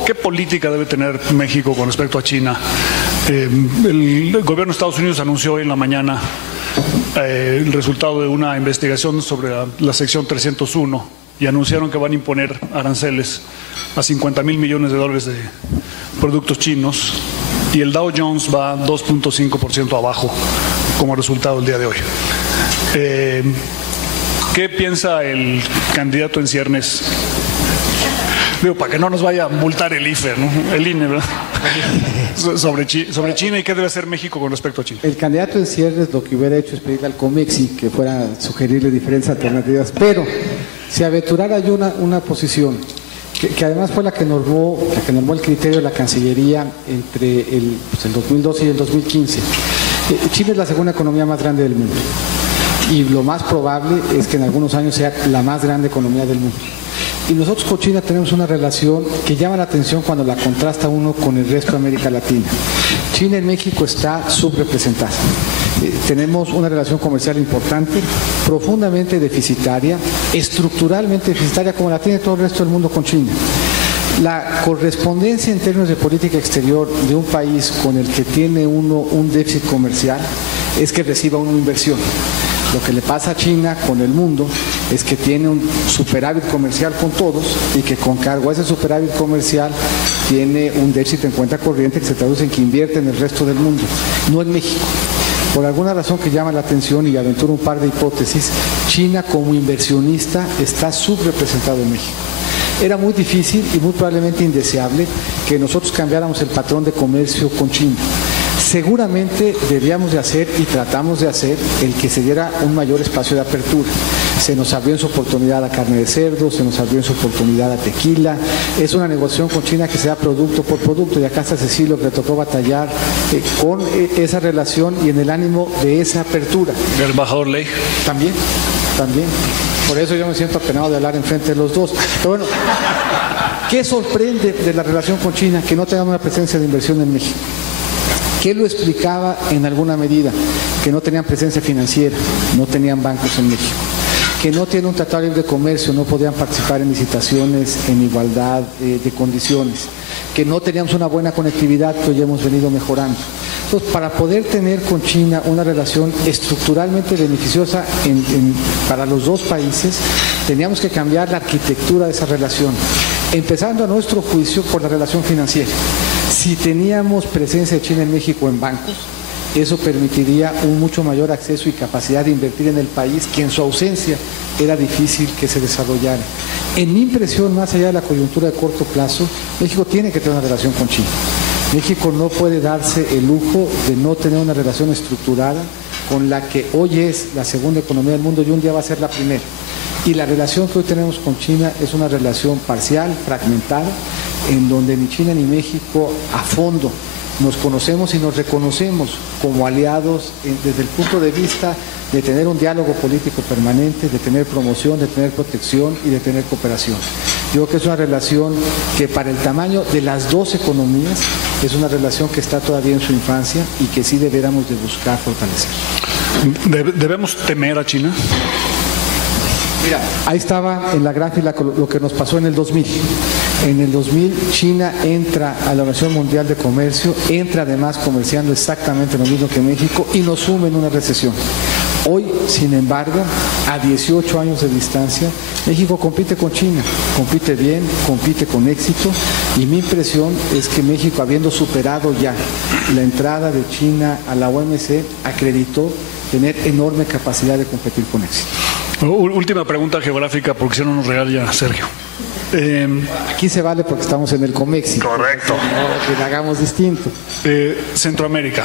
¿Qué política debe tener México con respecto a China? El gobierno de Estados Unidos anunció hoy en la mañana el resultado de una investigación sobre la sección 301 y anunciaron que van a imponer aranceles a $50,000 millones de productos chinos, y el Dow Jones va 2.5% abajo como resultado el día de hoy. ¿Qué piensa el candidato en ciernes Digo, para que no nos vaya a multar el IFE, ¿no? El INE, ¿verdad? sobre China y qué debe hacer México con respecto a China. El candidato en cierres lo que hubiera hecho es pedirle al COMEXI que fuera a sugerirle diferentes alternativas, pero si aventurara yo una posición que además fue la que normó el criterio de la Cancillería entre el 2012 y el 2015. China es la segunda economía más grande del mundo y lo más probable es que en algunos años sea la más grande economía del mundo. Y nosotros con China tenemos una relación que llama la atención cuando la contrasta uno con el resto de América Latina. China en México está subrepresentada. Tenemos una relación comercial importante, profundamente deficitaria, estructuralmente deficitaria, como la tiene todo el resto del mundo con China. La correspondencia en términos de política exterior de un país con el que tiene uno un déficit comercial es que reciba una inversión. Lo que le pasa a China con el mundo es que tiene un superávit comercial con todos y que con cargo a ese superávit comercial tiene un déficit en cuenta corriente que se traduce en que invierte en el resto del mundo, no en México. Por alguna razón que llama la atención y aventuro un par de hipótesis, China como inversionista está subrepresentado en México. Era muy difícil y muy probablemente indeseable que nosotros cambiáramos el patrón de comercio con China. Seguramente debíamos de hacer y tratamos de hacer el que se diera un mayor espacio de apertura. Se nos abrió en su oportunidad a carne de cerdo, se nos abrió en su oportunidad a tequila. Es una negociación con China que se da producto por producto y acá hasta Cecilio que le tocó batallar con esa relación y en el ánimo de esa apertura. ¿El embajador Ley? También. Por eso yo me siento apenado de hablar enfrente de los dos. Pero bueno, ¿qué sorprende de la relación con China? Que no tengamos una presencia de inversión en México. ¿Qué lo explicaba en alguna medida? Que no tenían presencia financiera, no tenían bancos en México, que no tienen un tratado libre de comercio, no podían participar en licitaciones en igualdad de condiciones, que no teníamos una buena conectividad que hoy hemos venido mejorando. Entonces, para poder tener con China una relación estructuralmente beneficiosa para los dos países, teníamos que cambiar la arquitectura de esa relación, empezando a nuestro juicio por la relación financiera. Si teníamos presencia de China en México en bancos, eso permitiría un mucho mayor acceso y capacidad de invertir en el país, que en su ausencia era difícil que se desarrollara. En mi impresión, más allá de la coyuntura de corto plazo, México tiene que tener una relación con China. México no puede darse el lujo de no tener una relación estructurada con la que hoy es la segunda economía del mundo y un día va a ser la primera. Y la relación que hoy tenemos con China es una relación parcial, fragmentada, en donde ni China ni México a fondo nos conocemos y nos reconocemos como aliados desde el punto de vista de tener un diálogo político permanente, de tener promoción, de tener protección y de tener cooperación. Yo creo que es una relación que para el tamaño de las dos economías es una relación que está todavía en su infancia y que sí deberíamos de buscar fortalecer. ¿Debemos temer a China? Mira, ahí estaba en la gráfica lo que nos pasó en el 2000. En el 2000 China entra a la Organización Mundial de Comercio, entra además comerciando exactamente lo mismo que México y nos sume en una recesión. Hoy, sin embargo, a 18 años de distancia, México compite con China, compite bien, compite con éxito y mi impresión es que México, habiendo superado ya la entrada de China a la OMC, acreditó tener enorme capacidad de competir con éxito. Última pregunta geográfica, porque si no nos regala Sergio. Aquí se vale porque estamos en el COMEXI. Correcto. No, que hagamos distinto. Centroamérica.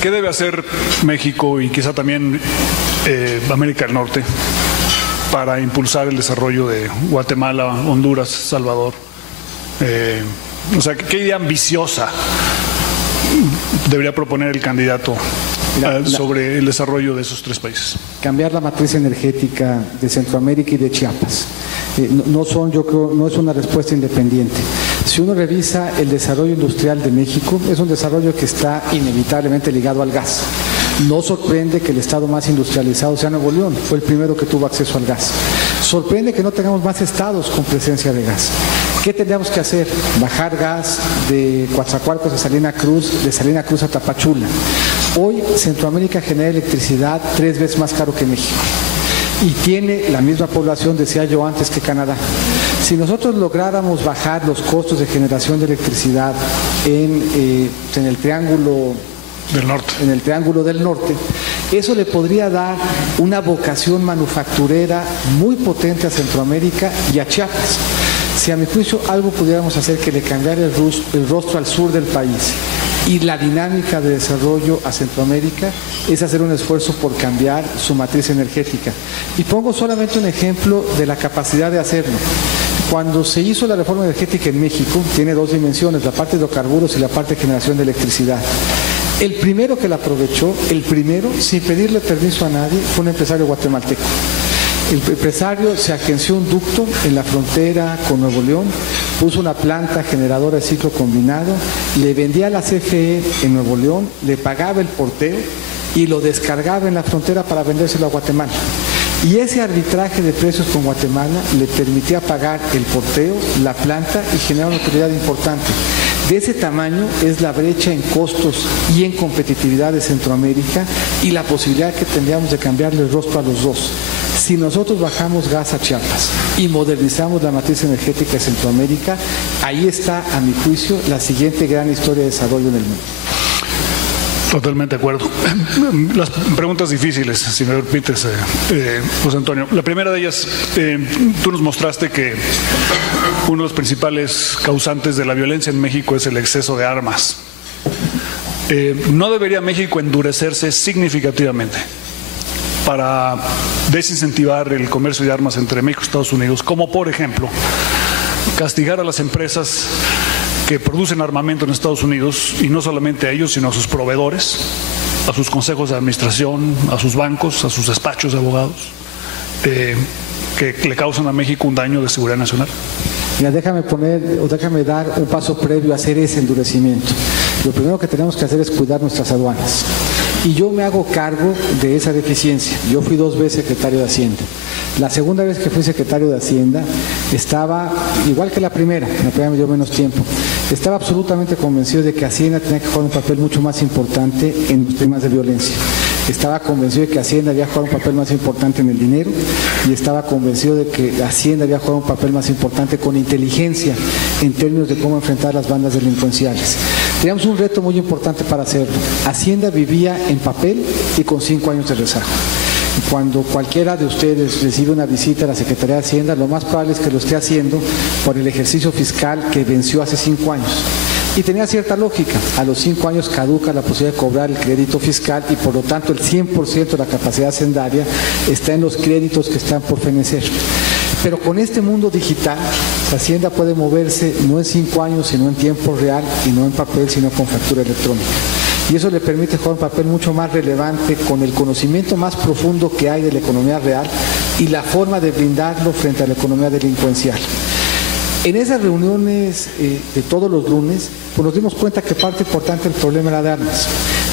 ¿Qué debe hacer México y quizá también América del Norte para impulsar el desarrollo de Guatemala, Honduras, Salvador? O sea, ¿qué idea ambiciosa debería proponer el candidato sobre el desarrollo de esos tres países? Cambiar la matriz energética de Centroamérica y de Chiapas. Yo creo, no es una respuesta independiente. Si uno revisa el desarrollo industrial de México, es un desarrollo que está inevitablemente ligado al gas. No sorprende que el estado más industrializado sea Nuevo León, fue el primero que tuvo acceso al gas. Sorprende que no tengamos más estados con presencia de gas. ¿Qué tendríamos que hacer? Bajar gas de Coatzacoalcos a Salina Cruz, de Salina Cruz a Tapachula. Hoy Centroamérica genera electricidad 3 veces más caro que México. Y tiene la misma población, decía yo antes, que Canadá. Si nosotros lográramos bajar los costos de generación de electricidad en el Triángulo del Norte. En el Triángulo del Norte, eso le podría dar una vocación manufacturera muy potente a Centroamérica y a Chiapas. Si a mi juicio algo pudiéramos hacer que le cambiara el rostro al sur del país y la dinámica de desarrollo a Centroamérica, es hacer un esfuerzo por cambiar su matriz energética. Y pongo solamente un ejemplo de la capacidad de hacerlo. Cuando se hizo la reforma energética en México, tiene dos dimensiones, la parte de hidrocarburos y la parte de generación de electricidad. El primero que la aprovechó, sin pedirle permiso a nadie, fue un empresario guatemalteco. El empresario se agenció un ducto en la frontera con Nuevo León, puso una planta generadora de ciclo combinado, le vendía a la CFE en Nuevo León, le pagaba el porteo y lo descargaba en la frontera para vendérselo a Guatemala. Y ese arbitraje de precios con Guatemala le permitía pagar el porteo, la planta y generar una utilidad importante. De ese tamaño es la brecha en costos y en competitividad de Centroamérica y la posibilidad que tendríamos de cambiarle el rostro a los dos. Si nosotros bajamos gas a Chiapas y modernizamos la matriz energética de Centroamérica, ahí está, a mi juicio, la siguiente gran historia de desarrollo en el mundo. Totalmente de acuerdo. Las preguntas difíciles, si me permites, José Antonio. La primera de ellas, tú nos mostraste que uno de los principales causantes de la violencia en México es el exceso de armas. ¿No debería México endurecerse significativamente para desincentivar el comercio de armas entre México y Estados Unidos? Como, por ejemplo, castigar a las empresas que producen armamento en Estados Unidos, y no solamente a ellos, sino a sus proveedores, a sus consejos de administración, a sus bancos, a sus despachos de abogados, que le causan a México un daño de seguridad nacional. Mira, déjame dar un paso previo a hacer ese endurecimiento. Lo primero que tenemos que hacer es cuidar nuestras aduanas. Y yo me hago cargo de esa deficiencia. Yo fui 2 veces secretario de Hacienda. La segunda vez que fui secretario de Hacienda estaba, igual que la primera me dio menos tiempo, estaba absolutamente convencido de que Hacienda tenía que jugar un papel mucho más importante en los temas de violencia. Estaba convencido de que Hacienda había jugado un papel más importante en el dinero y estaba convencido de que Hacienda había jugado un papel más importante con inteligencia en términos de cómo enfrentar las bandas delincuenciales. Teníamos un reto muy importante para hacerlo. Hacienda vivía en papel y con 5 años de rezago. Cuando cualquiera de ustedes recibe una visita a la Secretaría de Hacienda, lo más probable es que lo esté haciendo por el ejercicio fiscal que venció hace 5 años. Y tenía cierta lógica. A los 5 años caduca la posibilidad de cobrar el crédito fiscal y por lo tanto el 100% de la capacidad hacendaria está en los créditos que están por fenecer. Pero con este mundo digital, la Hacienda puede moverse no en 5 años, sino en tiempo real y no en papel, sino con factura electrónica. Y eso le permite jugar un papel mucho más relevante con el conocimiento más profundo que hay de la economía real y la forma de brindarlo frente a la economía delincuencial. En esas reuniones de todos los lunes, pues nos dimos cuenta que parte importante del problema era de armas.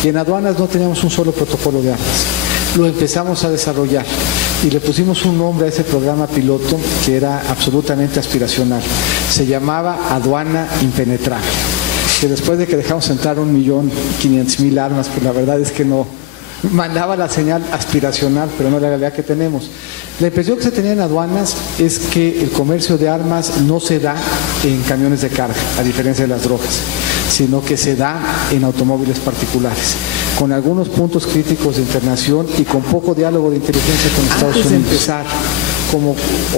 Y en aduanas no teníamos un solo protocolo de armas. Lo empezamos a desarrollar y le pusimos un nombre a ese programa piloto que era absolutamente aspiracional. Se llamaba Aduana Impenetrable. Que después de que dejamos entrar 1.500.000 armas, pues la verdad es que no mandaba la señal aspiracional, pero no la realidad que tenemos. La impresión que se tenía en aduanas es que el comercio de armas no se da en camiones de carga, a diferencia de las drogas, sino que se da en automóviles particulares, con algunos puntos críticos de internación y con poco diálogo de inteligencia con Estados Unidos. Antes de empezar,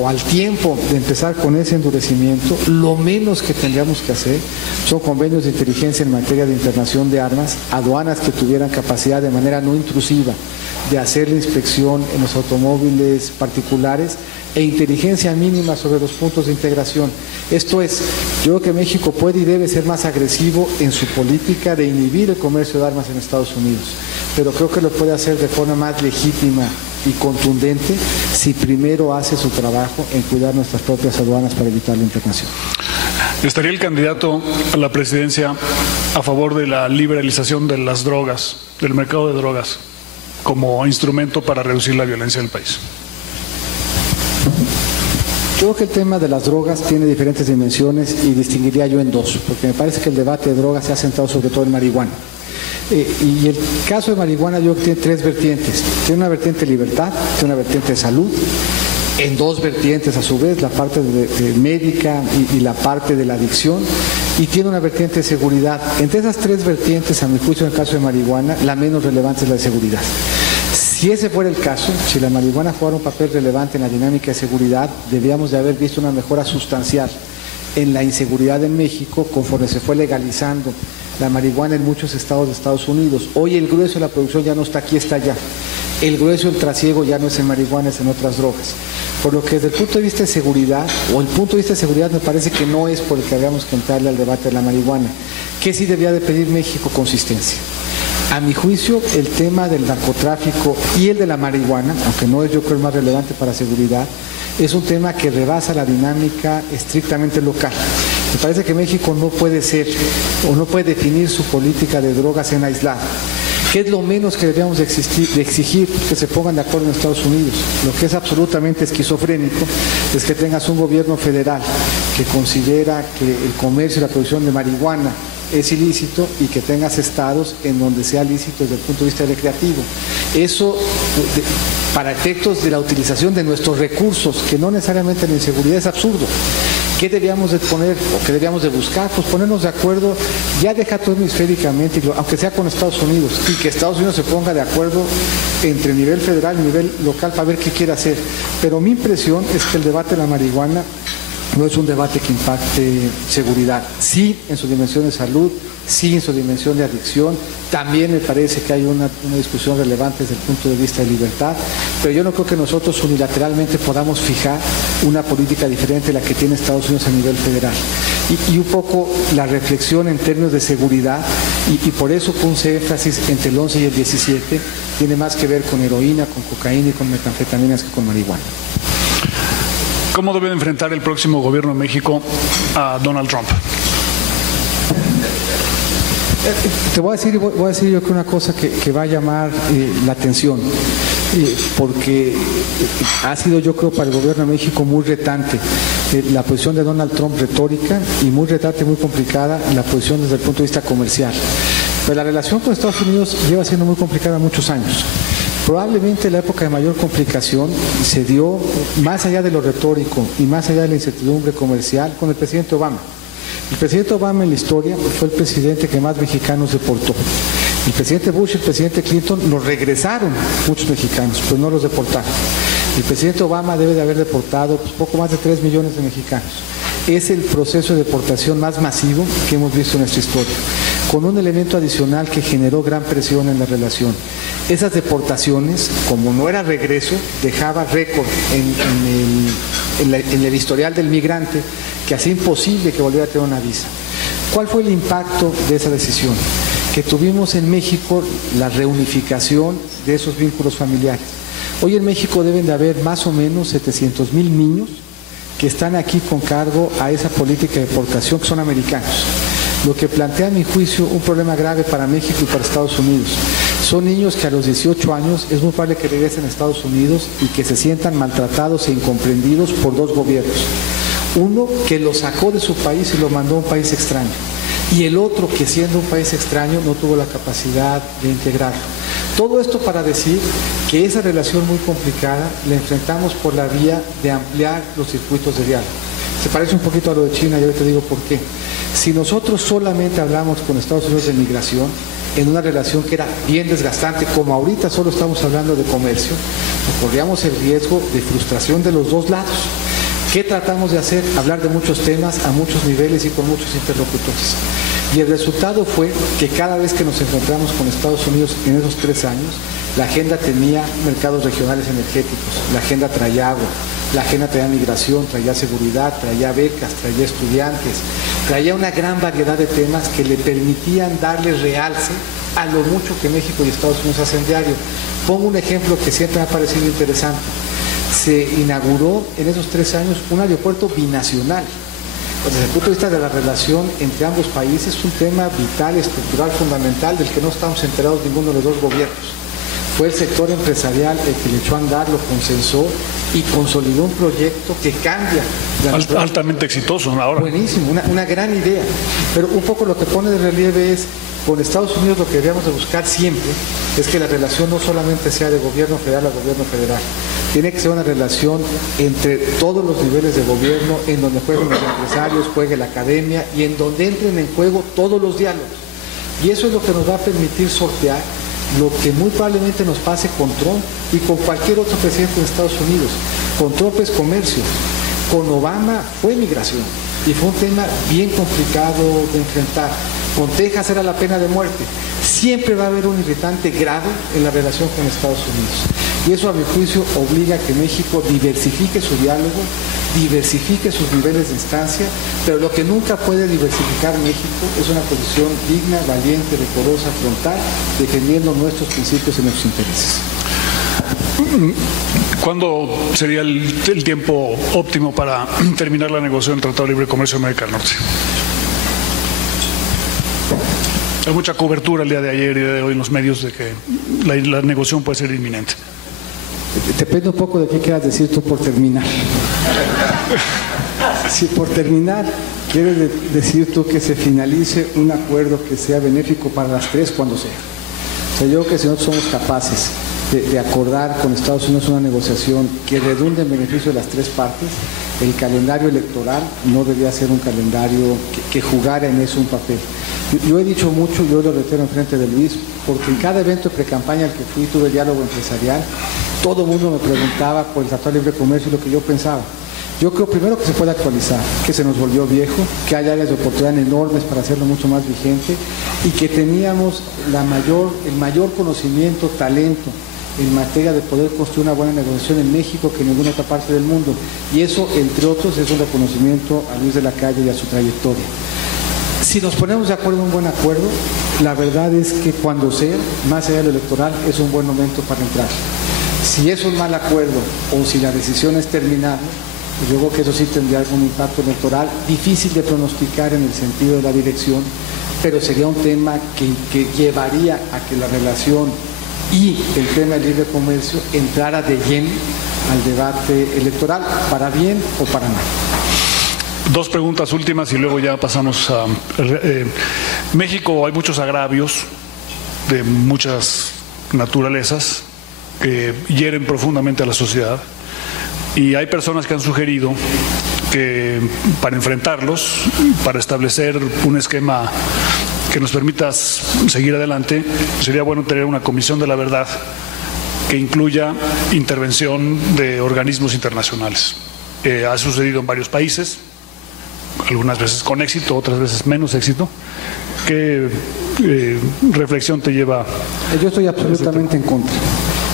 o al tiempo de empezar con ese endurecimiento, lo menos que tendríamos que hacer son convenios de inteligencia en materia de internación de armas, aduanas que tuvieran capacidad de manera no intrusiva de hacer la inspección en los automóviles particulares e inteligencia mínima sobre los puntos de integración. Esto es, yo creo que México puede y debe ser más agresivo en su política de inhibir el comercio de armas en Estados Unidos, pero creo que lo puede hacer de forma más legítima y contundente si primero hace su trabajo en cuidar nuestras propias aduanas para evitar la internación. ¿Estaría el candidato a la presidencia a favor de la liberalización de las drogas, del mercado de drogas, como instrumento para reducir la violencia del país? Yo creo que el tema de las drogas tiene diferentes dimensiones y distinguiría yo en 2, porque me parece que el debate de drogas se ha centrado sobre todo en marihuana. Y el caso de marihuana yo creo que tiene 3 vertientes. Tiene una vertiente de libertad, tiene una vertiente de salud, en 2 vertientes a su vez, la parte de médica y la parte de la adicción, y tiene una vertiente de seguridad. Entre esas 3 vertientes, a mi juicio, en el caso de marihuana, la menos relevante es la de seguridad. Si ese fuera el caso, si la marihuana jugara un papel relevante en la dinámica de seguridad, deberíamos de haber visto una mejora sustancial en la inseguridad en México conforme se fue legalizando la marihuana en muchos estados de Estados Unidos. Hoy el grueso de la producción ya no está aquí, está allá. El grueso del trasiego ya no es en marihuana, es en otras drogas. Por lo que desde el punto de vista de seguridad, o el punto de vista de seguridad me parece que no es por el que habíamos que entrarle al debate de la marihuana. ¿Qué sí debía de pedir México? Consistencia. A mi juicio, el tema del narcotráfico y el de la marihuana, aunque no es yo creo el más relevante para seguridad, es un tema que rebasa la dinámica estrictamente local. Me parece que México no puede ser o no puede definir su política de drogas en aislado. ¿Qué es lo menos que deberíamos de exigir? Que se pongan de acuerdo en Estados Unidos. Lo que es absolutamente esquizofrénico es que tengas un gobierno federal que considera que el comercio y la producción de marihuana es ilícito y que tengas estados en donde sea lícito desde el punto de vista recreativo. Eso, para efectos de la utilización de nuestros recursos, que no necesariamente en inseguridad, es absurdo. ¿Qué debíamos de poner o qué debíamos de buscar? Pues ponernos de acuerdo, ya deja todo hemisféricamente, aunque sea con Estados Unidos, y que Estados Unidos se ponga de acuerdo entre nivel federal y nivel local para ver qué quiere hacer. Pero mi impresión es que el debate de la marihuana no es un debate que impacte seguridad. Sí, en su dimensión de salud, sí, en su dimensión de adicción. También me parece que hay una discusión relevante desde el punto de vista de libertad, pero yo no creo que nosotros unilateralmente podamos fijar una política diferente de la que tiene Estados Unidos a nivel federal. Y un poco la reflexión en términos de seguridad, y por eso puse énfasis entre el 11 y el 17, tiene más que ver con heroína, con cocaína y con metanfetaminas que con marihuana. ¿Cómo debe enfrentar el próximo gobierno de México a Donald Trump? Te voy a decir yo creo una cosa que va a llamar la atención, porque ha sido yo creo para el gobierno de México muy retante la posición de Donald Trump retórica y muy retante, muy complicada la posición desde el punto de vista comercial. Pero la relación con Estados Unidos lleva siendo muy complicada muchos años. Probablemente la época de mayor complicación se dio más allá de lo retórico y más allá de la incertidumbre comercial con el presidente Obama. El presidente Obama en la historia fue el presidente que más mexicanos deportó. El presidente Bush y el presidente Clinton los regresaron muchos mexicanos, pues no los deportaron. El presidente Obama debe de haber deportado poco más de 3 millones de mexicanos. Es el proceso de deportación más masivo que hemos visto en nuestra historia, con un elemento adicional que generó gran presión en la relación. Esas deportaciones, como no era regreso, dejaba récord en el historial del migrante, que hacía imposible que volviera a tener una visa. ¿Cuál fue el impacto de esa decisión? Que tuvimos en México la reunificación de esos vínculos familiares. Hoy en México deben de haber más o menos 700,000 niños que están aquí con cargo a esa política de deportación, que son americanos. Lo que plantea, a mi juicio, un problema grave para México y para Estados Unidos. Son niños que a los 18 años es muy probable que regresen a Estados Unidos y que se sientan maltratados e incomprendidos por dos gobiernos. Uno que lo sacó de su país y lo mandó a un país extraño. Y el otro que, siendo un país extraño, no tuvo la capacidad de integrarlo. Todo esto para decir que esa relación muy complicada la enfrentamos por la vía de ampliar los circuitos de diálogo. Se parece un poquito a lo de China, y ahora te digo por qué. Si nosotros solamente hablamos con Estados Unidos de migración, en una relación que era bien desgastante, como ahorita solo estamos hablando de comercio, corríamos el riesgo de frustración de los dos lados. ¿Qué tratamos de hacer? Hablar de muchos temas a muchos niveles y con muchos interlocutores. Y el resultado fue que cada vez que nos encontramos con Estados Unidos en esos 3 años, la agenda tenía mercados regionales energéticos, la agenda traía agua, la agenda traía migración, traía seguridad, traía becas, traía estudiantes, traía una gran variedad de temas que le permitían darle realce a lo mucho que México y Estados Unidos hacen diario. Pongo un ejemplo que siempre me ha parecido interesante. Se inauguró en esos 3 años un aeropuerto binacional. Desde el punto de vista de la relación entre ambos países, es un tema vital, estructural, fundamental, del que no estamos enterados ninguno de los dos gobiernos. Fue el sector empresarial el que le echó a andar, lo consensó y consolidó un proyecto que cambia. Altamente exitoso ahora. Buenísimo, una gran idea. Pero un poco lo que pone de relieve es, con Estados Unidos lo que debemos de buscar siempre es que la relación no solamente sea de gobierno federal a gobierno federal. Tiene que ser una relación entre todos los niveles de gobierno, en donde jueguen los empresarios, juegue la academia y en donde entren en juego todos los diálogos. Y eso es lo que nos va a permitir sortear lo que muy probablemente nos pase con Trump y con cualquier otro presidente de Estados Unidos. Con Trump es comercio, con Obama fue migración. y fue un tema bien complicado de enfrentar. Con Texas era la pena de muerte. Siempre va a haber un irritante grave en la relación con Estados Unidos. Y eso, a mi juicio, obliga a que México diversifique su diálogo, diversifique sus niveles de instancia, pero lo que nunca puede diversificar México es una posición digna, valiente, decorosa, frontal, defendiendo nuestros principios y nuestros intereses. ¿Cuándo sería el tiempo óptimo para terminar la negociación del Tratado de Libre Comercio de América del Norte? Hay mucha cobertura el día de ayer y de hoy en los medios de que la negociación puede ser inminente. Depende un poco de qué quieras decir tú por terminar. Si por terminar quieres decir tú que se finalice un acuerdo que sea benéfico para las tres, cuando sea. O sea, yo creo que si nosotros somos capaces de acordar con Estados Unidos una negociación que redunde en beneficio de las tres partes, el calendario electoral no debería ser un calendario que jugara en eso un papel. Yo he dicho mucho, yo lo reitero en frente de Luis, porque en cada evento de precampaña al que fui, tuve diálogo empresarial, todo el mundo me preguntaba por el Tratado de Libre Comercio y lo que yo pensaba. Yo creo primero que se puede actualizar, que se nos volvió viejo, que hay áreas de oportunidad enormes para hacerlo mucho más vigente y que teníamos el mayor conocimiento, talento en materia de poder construir una buena negociación en México que en ninguna otra parte del mundo. Y eso, entre otros, es un reconocimiento a Luis de la Calle y a su trayectoria. Si nos ponemos de acuerdo en un buen acuerdo, la verdad es que cuando sea, más allá de lo electoral, es un buen momento para entrar. Si es un mal acuerdo o si la decisión es terminarlo, yo creo que eso sí tendría algún impacto electoral, difícil de pronosticar en el sentido de la dirección, pero sería un tema que llevaría a que la relación y el tema del libre comercio entrara de lleno al debate electoral, para bien o para mal. Dos preguntas últimas y luego ya pasamos a... México, hay muchos agravios de muchas naturalezas que hieren profundamente a la sociedad y hay personas que han sugerido que para enfrentarlos, para establecer un esquema que nos permita seguir adelante, sería bueno tener una comisión de la verdad que incluya intervención de organismos internacionales. Ha sucedido en varios países, algunas veces con éxito, otras veces menos éxito. ¿Qué reflexión te lleva? Yo estoy absolutamente en contra.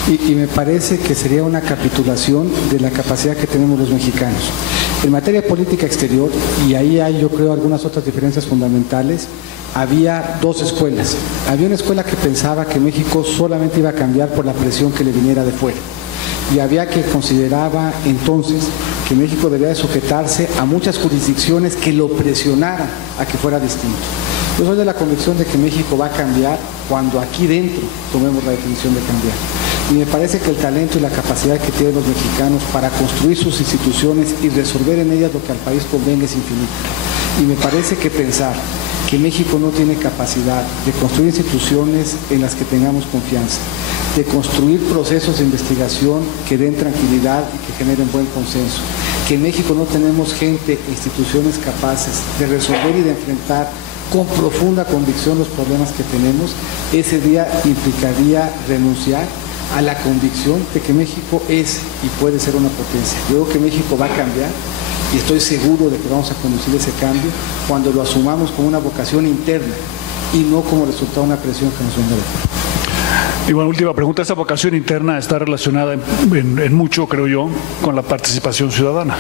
Y me parece que sería una capitulación de la capacidad que tenemos los mexicanos. En materia de política exterior, y ahí hay yo creo algunas otras diferencias fundamentales, había dos escuelas. Había una escuela que pensaba que México solamente iba a cambiar por la presión que le viniera de fuera. Y había que consideraba entonces que México debía de sujetarse a muchas jurisdicciones que lo presionaran a que fuera distinto. Yo soy de la convicción de que México va a cambiar cuando aquí dentro tomemos la definición de cambiar. Y me parece que el talento y la capacidad que tienen los mexicanos para construir sus instituciones y resolver en ellas lo que al país convenga es infinito. Y me parece que pensar que México no tiene capacidad de construir instituciones en las que tengamos confianza, de construir procesos de investigación que den tranquilidad y que generen buen consenso, que en México no tenemos gente e instituciones capaces de resolver y de enfrentar con profunda convicción los problemas que tenemos, ese día implicaría renunciar a la convicción de que México es y puede ser una potencia. Yo creo que México va a cambiar y estoy seguro de que vamos a conducir ese cambio cuando lo asumamos como una vocación interna y no como resultado de una presión que nos venga de fuera. Y bueno, última pregunta. Esta vocación interna está relacionada en mucho, creo yo, con la participación ciudadana.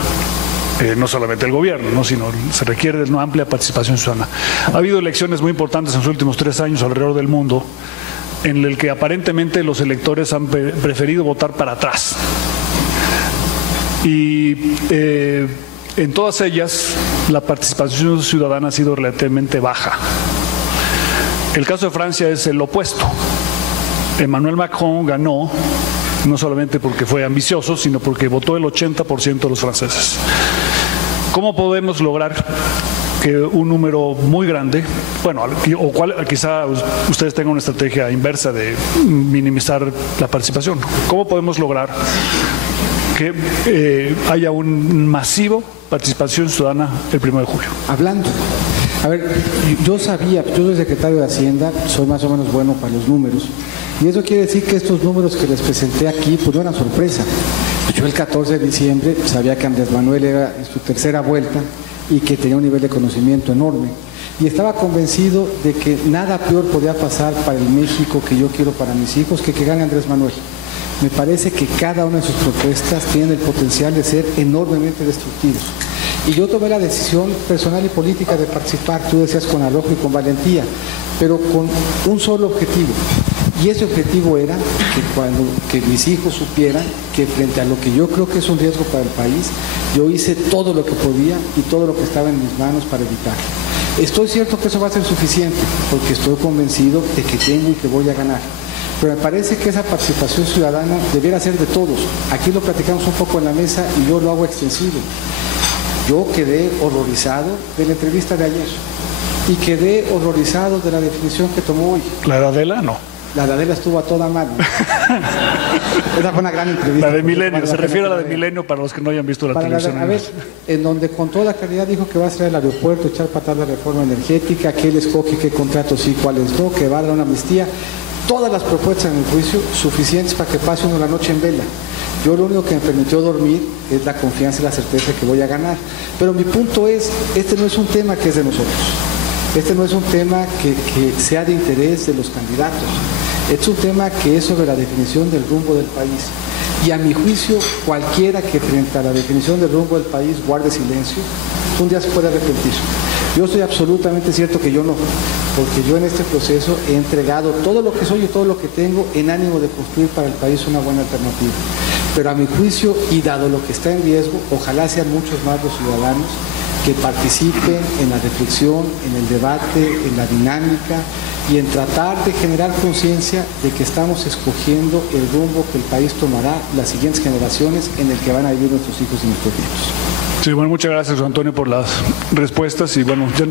No solamente el gobierno, ¿no? Sino se requiere de una amplia participación ciudadana. Ha habido elecciones muy importantes en los últimos 3 años alrededor del mundo en el que aparentemente los electores han preferido votar para atrás. Y en todas ellas la participación ciudadana ha sido relativamente baja. El caso de Francia es el opuesto. Emmanuel Macron ganó no solamente porque fue ambicioso, sino porque votó el 80% de los franceses. ¿Cómo podemos lograr que un número muy grande, bueno, quizá ustedes tengan una estrategia inversa de minimizar la participación? ¿Cómo podemos lograr que haya un masivo participación ciudadana el 1 de julio? Hablando. A ver, yo soy secretario de Hacienda, soy más o menos bueno para los números, y eso quiere decir que estos números que les presenté aquí, pues no eran sorpresa. Yo el 14 de diciembre sabía que Andrés Manuel era en su tercera vuelta, y que tenía un nivel de conocimiento enorme. Y estaba convencido de que nada peor podía pasar para el México que yo quiero para mis hijos que gane Andrés Manuel. Me parece que cada una de sus propuestas tiene el potencial de ser enormemente destructivos. Y yo tomé la decisión personal y política de participar, tú decías con arrojo y con valentía, pero con un solo objetivo. Y ese objetivo era que mis hijos supieran que frente a lo que yo creo que es un riesgo para el país, yo hice todo lo que podía y todo lo que estaba en mis manos para evitarlo. Estoy cierto que eso va a ser suficiente, porque estoy convencido de que tengo y que voy a ganar. Pero me parece que esa participación ciudadana debiera ser de todos. Aquí lo platicamos un poco en la mesa y yo lo hago extensivo. Yo quedé horrorizado de la entrevista de ayer y quedé horrorizado de la definición que tomó hoy. ¿La de Adela? No. La de Adela estuvo a toda mano. Esa fue una gran entrevista. La de Milenio, se refiere a la de Milenio para los que no hayan visto la televisión. A ver, en donde con toda la claridad dijo que va a cerrar el aeropuerto, echar para atrás la reforma energética, que él escoge qué contratos sí, cuáles no, que va a dar una amnistía. Todas las propuestas en el juicio suficientes para que pase uno la noche en vela. Yo lo único que me permitió dormir es la confianza y la certeza de que voy a ganar. Pero mi punto es, este no es un tema que es de nosotros. Este no es un tema que sea de interés de los candidatos. Es un tema que es sobre la definición del rumbo del país. Y a mi juicio, cualquiera que frente a la definición del rumbo del país guarde silencio, un día se puede arrepentir. Yo estoy absolutamente cierto que yo no, porque yo en este proceso he entregado todo lo que soy y todo lo que tengo en ánimo de construir para el país una buena alternativa. Pero a mi juicio, y dado lo que está en riesgo, ojalá sean muchos más los ciudadanos que participen en la reflexión, en el debate, en la dinámica y en tratar de generar conciencia de que estamos escogiendo el rumbo que el país tomará las siguientes generaciones en el que van a vivir nuestros hijos y nuestros nietos. Sí, bueno, muchas gracias, Antonio, por las respuestas y bueno, ya...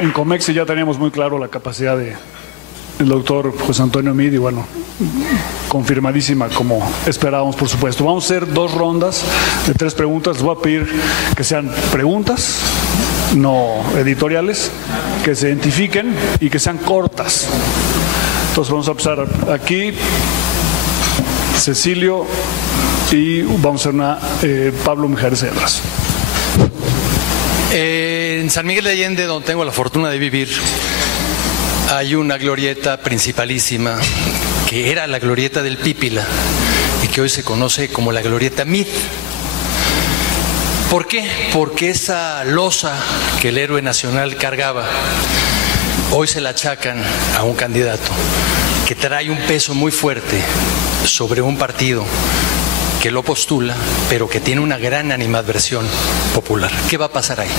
En Comexi ya teníamos muy claro la capacidad del doctor José Antonio Meade y bueno, confirmadísima como esperábamos, por supuesto. Vamos a hacer 2 rondas de 3 preguntas. Les voy a pedir que sean preguntas, no editoriales, que se identifiquen y que sean cortas. Entonces vamos a empezar aquí, Cecilio, y vamos a hacer una Pablo Mijares Herras. En San Miguel de Allende, donde tengo la fortuna de vivir, hay una glorieta principalísima que era la glorieta del Pípila y que hoy se conoce como la glorieta Meade. ¿Por qué? Porque esa losa que el héroe nacional cargaba, hoy se la achacan a un candidato que trae un peso muy fuerte sobre un partido que lo postula, pero que tiene una gran animadversión popular. ¿Qué va a pasar ahí?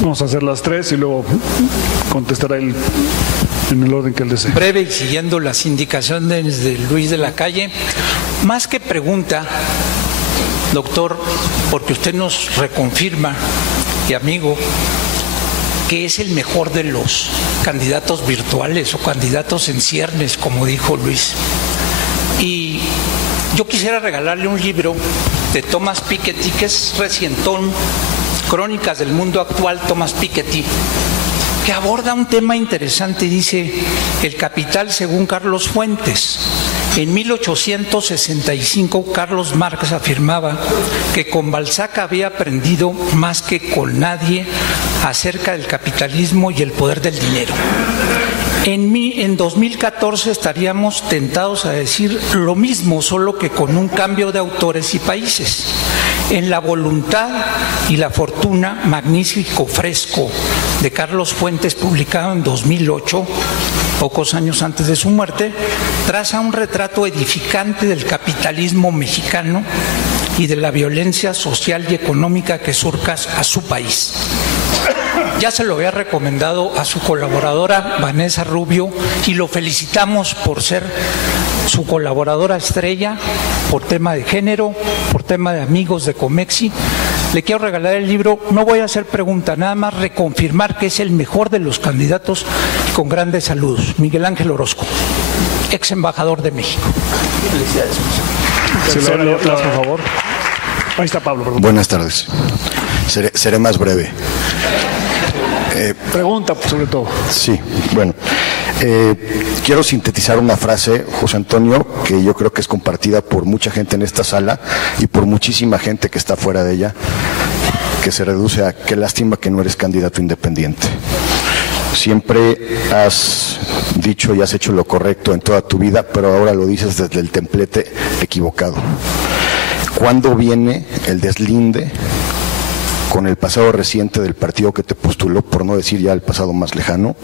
Vamos a hacer las 3 y luego contestará él en el orden que él desee. Breve y siguiendo las indicaciones de Luis de la Calle, más que pregunta, doctor, porque usted nos reconfirma, y amigo, que es el mejor de los candidatos virtuales o candidatos en ciernes, como dijo Luis. Y yo quisiera regalarle un libro de Thomas Piketty, que es recientón, Crónicas del Mundo Actual, Thomas Piketty, que aborda un tema interesante. Dice: el capital según Carlos Fuentes. En 1865 Carlos Marx afirmaba que con Balzac había aprendido más que con nadie acerca del capitalismo y el poder del dinero. En 2014 estaríamos tentados a decir lo mismo, solo que con un cambio de autores y países. En La voluntad y la fortuna, magnífico fresco de Carlos Fuentes, publicado en 2008, pocos años antes de su muerte, traza un retrato edificante del capitalismo mexicano y de la violencia social y económica que surca a su país. Ya se lo había recomendado a su colaboradora Vanessa Rubio y lo felicitamos por ser su colaboradora estrella, por tema de género, por tema de amigos de Comexi. Le quiero regalar el libro. No voy a hacer pregunta, nada más reconfirmar que es el mejor de los candidatos, con grandes saludos. Miguel Ángel Orozco, ex embajador de México. Felicidades. Sí, por favor. Ahí está Pablo, perdón. Buenas tardes. Seré más breve. Pregunta, sobre todo. Sí, bueno. Quiero sintetizar una frase, José Antonio, que yo creo que es compartida por mucha gente en esta sala y por muchísima gente que está fuera de ella, que se reduce a qué lástima que no eres candidato independiente. Siempre has dicho y has hecho lo correcto en toda tu vida, pero ahora lo dices desde el templete equivocado. ¿Cuándo viene el deslinde con el pasado reciente del partido que te postuló, por no decir ya el pasado más lejano?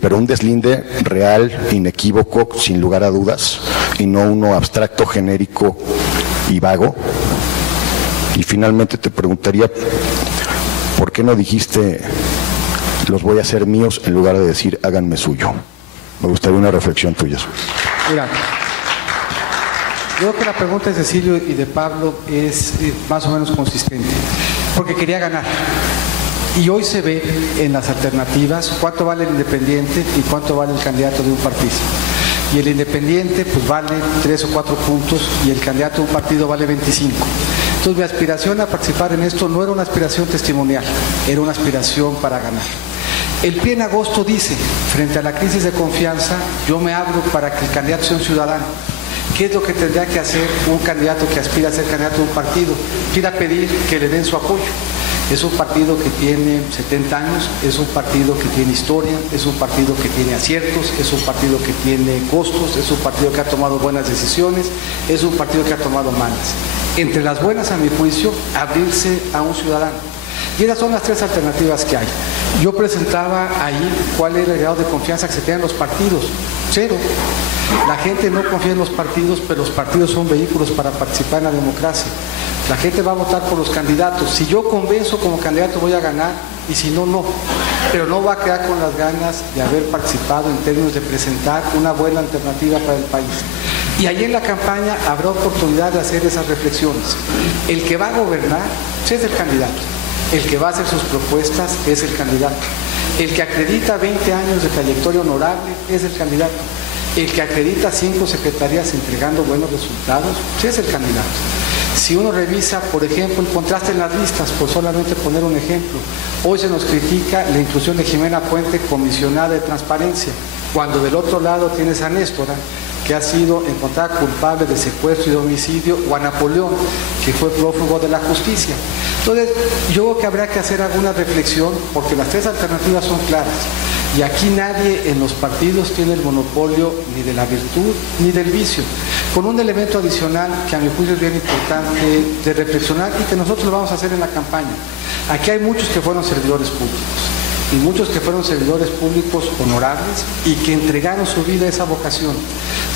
Pero un deslinde real, inequívoco, sin lugar a dudas, y no uno abstracto, genérico y vago. Y finalmente te preguntaría, ¿por qué no dijiste los voy a hacer míos en lugar de decir háganme suyo? Me gustaría una reflexión tuya. Mira, yo creo que la pregunta de Cecilio y de Pablo es más o menos consistente, porque quería ganar. Y hoy se ve en las alternativas cuánto vale el independiente y cuánto vale el candidato de un partido. Y el independiente pues vale 3 o 4 puntos y el candidato de un partido vale 25. Entonces mi aspiración a participar en esto no era una aspiración testimonial, era una aspiración para ganar. El PRI en agosto dice, frente a la crisis de confianza, yo me abro para que el candidato sea un ciudadano. ¿Qué es lo que tendría que hacer un candidato que aspira a ser candidato de un partido? Ir a pedir que le den su apoyo. Es un partido que tiene 70 años, es un partido que tiene historia, es un partido que tiene aciertos, es un partido que tiene costos, es un partido que ha tomado buenas decisiones, es un partido que ha tomado malas. Entre las buenas, a mi juicio, abrirse a un ciudadano. Y esas son las 3 alternativas que hay. Yo presentaba ahí cuál era el grado de confianza que se tiene en los partidos. 0. La gente no confía en los partidos, pero los partidos son vehículos para participar en la democracia. La gente va a votar por los candidatos. Si yo convenzo como candidato voy a ganar, y si no, no. Pero no va a quedar con las ganas de haber participado en términos de presentar una buena alternativa para el país. Y ahí en la campaña habrá oportunidad de hacer esas reflexiones. El que va a gobernar es el candidato. El que va a hacer sus propuestas es el candidato. El que acredita 20 años de trayectoria honorable es el candidato. El que acredita 5 secretarías entregando buenos resultados es el candidato. Si uno revisa, por ejemplo, el contraste en las listas, por solamente poner un ejemplo, hoy se nos critica la inclusión de Jimena Puente, comisionada de transparencia, cuando del otro lado tienes a Néstora, que ha sido encontrada culpable de secuestro y de homicidio, o a Napoleón, que fue prófugo de la justicia. Entonces, yo creo que habría que hacer alguna reflexión, porque las 3 alternativas son claras. Y aquí nadie en los partidos tiene el monopolio ni de la virtud ni del vicio. Con un elemento adicional que a mi juicio es bien importante de reflexionar y que nosotros lo vamos a hacer en la campaña. Aquí hay muchos que fueron servidores públicos y muchos que fueron servidores públicos honorables y que entregaron su vida a esa vocación.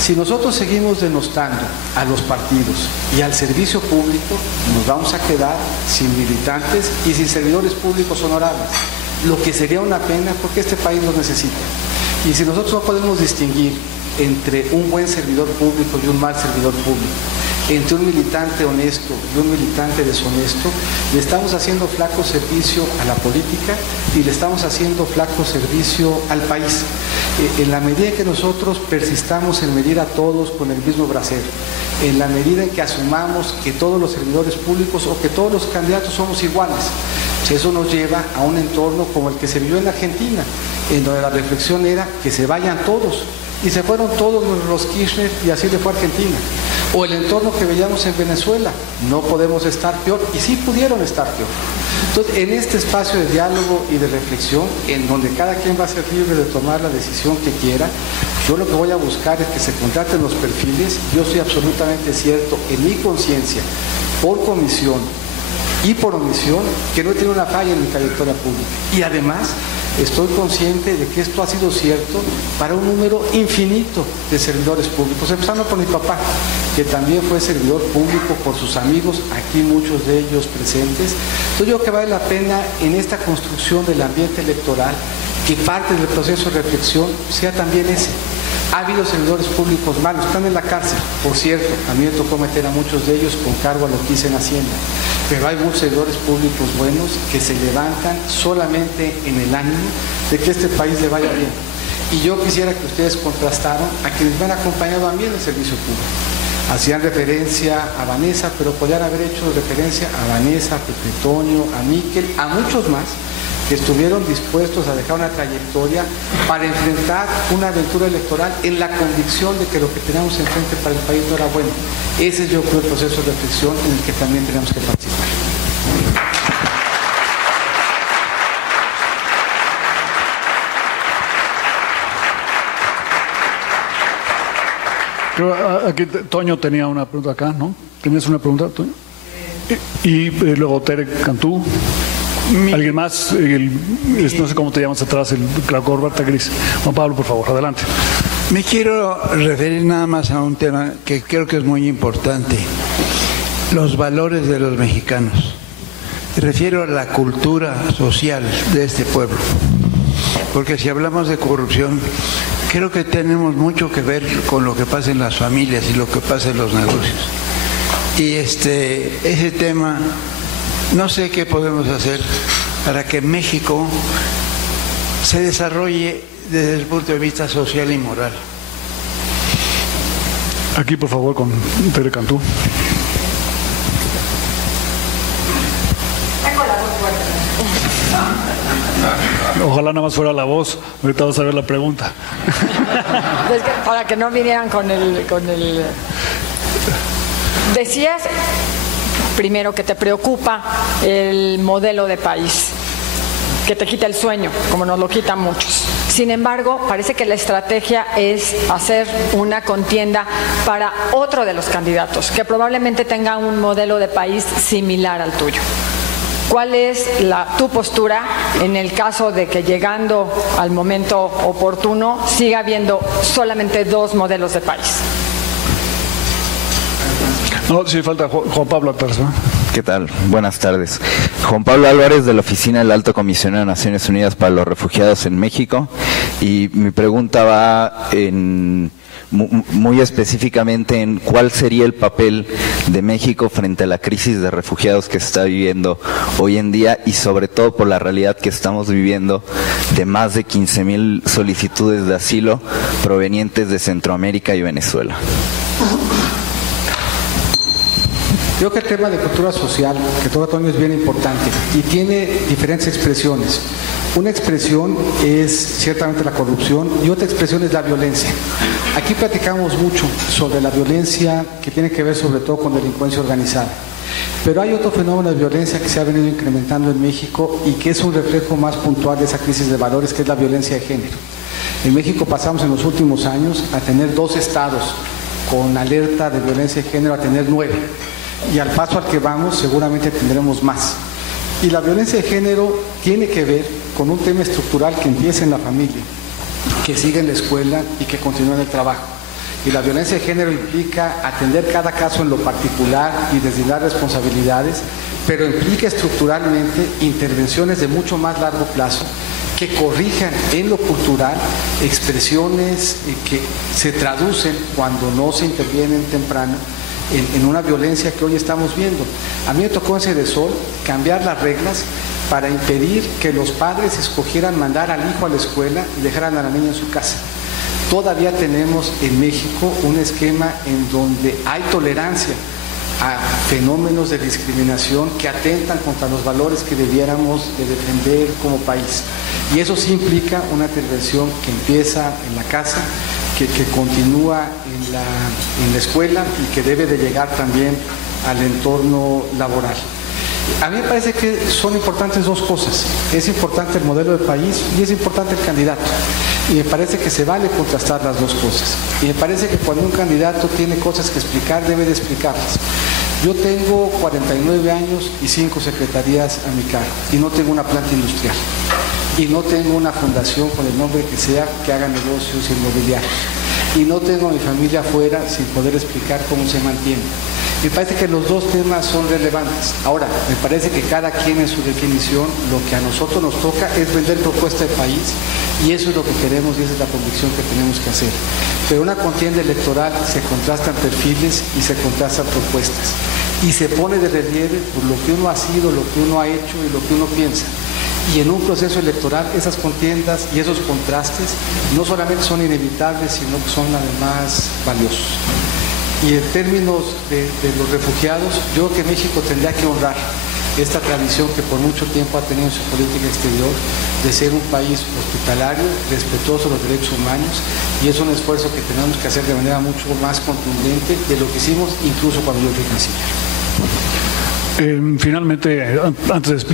Si nosotros seguimos denostando a los partidos y al servicio público, nos vamos a quedar sin militantes y sin servidores públicos honorables. Lo que sería una pena porque este país los necesita. Y si nosotros no podemos distinguir entre un buen servidor público y un mal servidor público, entre un militante honesto y un militante deshonesto, le estamos haciendo flaco servicio a la política y le estamos haciendo flaco servicio al país. En la medida en que nosotros persistamos en medir a todos con el mismo brasero, en la medida en que asumamos que todos los servidores públicos o que todos los candidatos somos iguales, eso nos lleva a un entorno como el que se vivió en Argentina, en donde la reflexión era que se vayan todos, y se fueron todos los Kirchner y así le fue a Argentina. O el entorno que veíamos en Venezuela, no podemos estar peor, y sí pudieron estar peor. Entonces, en este espacio de diálogo y de reflexión, en donde cada quien va a ser libre de tomar la decisión que quiera, yo lo que voy a buscar es que se contraten los perfiles. Yo soy absolutamente cierto en mi conciencia, por comisión y por omisión, que no tiene una falla en mi trayectoria pública. Y además, estoy consciente de que esto ha sido cierto para un número infinito de servidores públicos, empezando por mi papá, que también fue servidor público, por sus amigos, aquí muchos de ellos presentes. Entonces yo creo que vale la pena en esta construcción del ambiente electoral que parte del proceso de reflexión sea también ese. Ha habido servidores públicos malos, están en la cárcel, por cierto, a mí me tocó meter a muchos de ellos con cargo a lo que hice en Hacienda, pero hay muchos servidores públicos buenos que se levantan solamente en el ánimo de que este país le vaya bien. Y yo quisiera que ustedes contrastaran a quienes me han acompañado a mí en el servicio público. Hacían referencia a Vanessa, pero podrían haber hecho referencia a Vanessa, a Pepe Toño, a Miquel, a muchos más, que estuvieron dispuestos a dejar una trayectoria para enfrentar una aventura electoral en la convicción de que lo que teníamos enfrente para el país no era bueno. Ese es, yo creo, el proceso de reflexión en el que también tenemos que participar. Creo, aquí Toño tenía una pregunta acá, ¿no? ¿Tenías una pregunta, Toño? Y luego Tere Cantú. ¿Alguien más? No sé cómo te llamas atrás, la corbata gris. Juan Pablo, por favor, adelante. Me quiero referir nada más a un tema que creo que es muy importante. Los valores de los mexicanos. Me refiero a la cultura social de este pueblo. Porque si hablamos de corrupción, creo que tenemos mucho que ver con lo que pasa en las familias y lo que pasa en los negocios. Y ese tema, no sé qué podemos hacer para que México se desarrolle desde el punto de vista social y moral. Aquí, por favor, con Tere Cantú. Ojalá nada más fuera la voz. Ahorita vas a ver la pregunta. Es que para que no vinieran con el... Decías primero que te preocupa el modelo de país, que te quita el sueño, como nos lo quitan muchos. Sin embargo, parece que la estrategia es hacer una contienda para otro de los candidatos, que probablemente tenga un modelo de país similar al tuyo. ¿Cuál es tu postura en el caso de que llegando al momento oportuno siga habiendo solamente dos modelos de país? No, sí, falta Juan Pablo atrás, ¿no? ¿Qué tal? Buenas tardes. Juan Pablo Álvarez, de la Oficina del Alto Comisionado de Naciones Unidas para los Refugiados en México. Y mi pregunta va muy específicamente en cuál sería el papel de México frente a la crisis de refugiados que se está viviendo hoy en día y sobre todo por la realidad que estamos viviendo de más de 15,000 solicitudes de asilo provenientes de Centroamérica y Venezuela. Creo que el tema de cultura social, que todo Antonio, es bien importante y tiene diferentes expresiones. Una expresión es ciertamente la corrupción y otra expresión es la violencia. Aquí platicamos mucho sobre la violencia que tiene que ver sobre todo con delincuencia organizada. Pero hay otro fenómeno de violencia que se ha venido incrementando en México y que es un reflejo más puntual de esa crisis de valores, que es la violencia de género. En México pasamos en los últimos años a tener 2 estados con alerta de violencia de género a tener 9. Y al paso al que vamos seguramente tendremos más. Y la violencia de género tiene que ver con un tema estructural que empieza en la familia, que sigue en la escuela y que continúa en el trabajo. Y la violencia de género implica atender cada caso en lo particular y deslindar responsabilidades, pero implica estructuralmente intervenciones de mucho más largo plazo que corrijan en lo cultural expresiones que se traducen cuando no se intervienen temprano en una violencia que hoy estamos viendo. A mí me tocó en Cedesol cambiar las reglas para impedir que los padres escogieran mandar al hijo a la escuela y dejaran a la niña en su casa. Todavía tenemos en México un esquema en donde hay tolerancia a fenómenos de discriminación que atentan contra los valores que debiéramos de defender como país. Y eso sí implica una intervención que empieza en la casa, que continúa en la escuela y que debe de llegar también al entorno laboral. A mí me parece que son importantes 2 cosas. Es importante el modelo de país y es importante el candidato. Y me parece que se vale contrastar las 2 cosas. Y me parece que cuando un candidato tiene cosas que explicar, debe de explicarlas. Yo tengo 49 años y 5 secretarías a mi cargo y no tengo una planta industrial. Y no tengo una fundación con el nombre que sea que haga negocios inmobiliarios. Y no tengo a mi familia afuera sin poder explicar cómo se mantiene. Me parece que los 2 temas son relevantes. Ahora, me parece que cada quien en su definición, lo que a nosotros nos toca es vender propuesta de país y eso es lo que queremos y esa es la convicción que tenemos que hacer. Pero una contienda electoral se contrastan perfiles y se contrastan propuestas y se pone de relieve por lo que uno ha sido, lo que uno ha hecho y lo que uno piensa. Y en un proceso electoral esas contiendas y esos contrastes no solamente son inevitables, sino que son además valiosos. Y en términos de los refugiados, yo creo que México tendría que honrar esta tradición que por mucho tiempo ha tenido en su política exterior de ser un país hospitalario, respetuoso de los derechos humanos, y es un esfuerzo que tenemos que hacer de manera mucho más contundente de lo que hicimos incluso cuando yo fui canciller. Finalmente,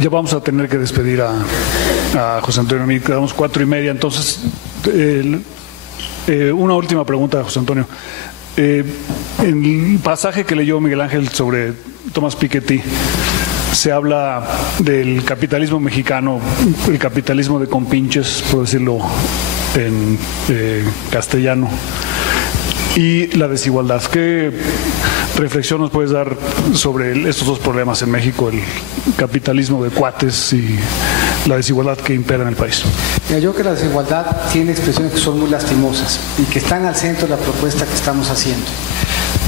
ya vamos a tener que despedir a José Antonio Meade, quedamos 4:30, entonces una última pregunta, José Antonio. En el pasaje que leyó Miguel Ángel sobre Thomas Piketty, se habla del capitalismo mexicano, el capitalismo de compinches, por decirlo en castellano, y la desigualdad. ¿Qué reflexión nos puedes dar sobre estos dos problemas en México, el capitalismo de cuates y la desigualdad que impera en el país? Mira, yo creo que la desigualdad tiene expresiones que son muy lastimosas y que están al centro de la propuesta que estamos haciendo.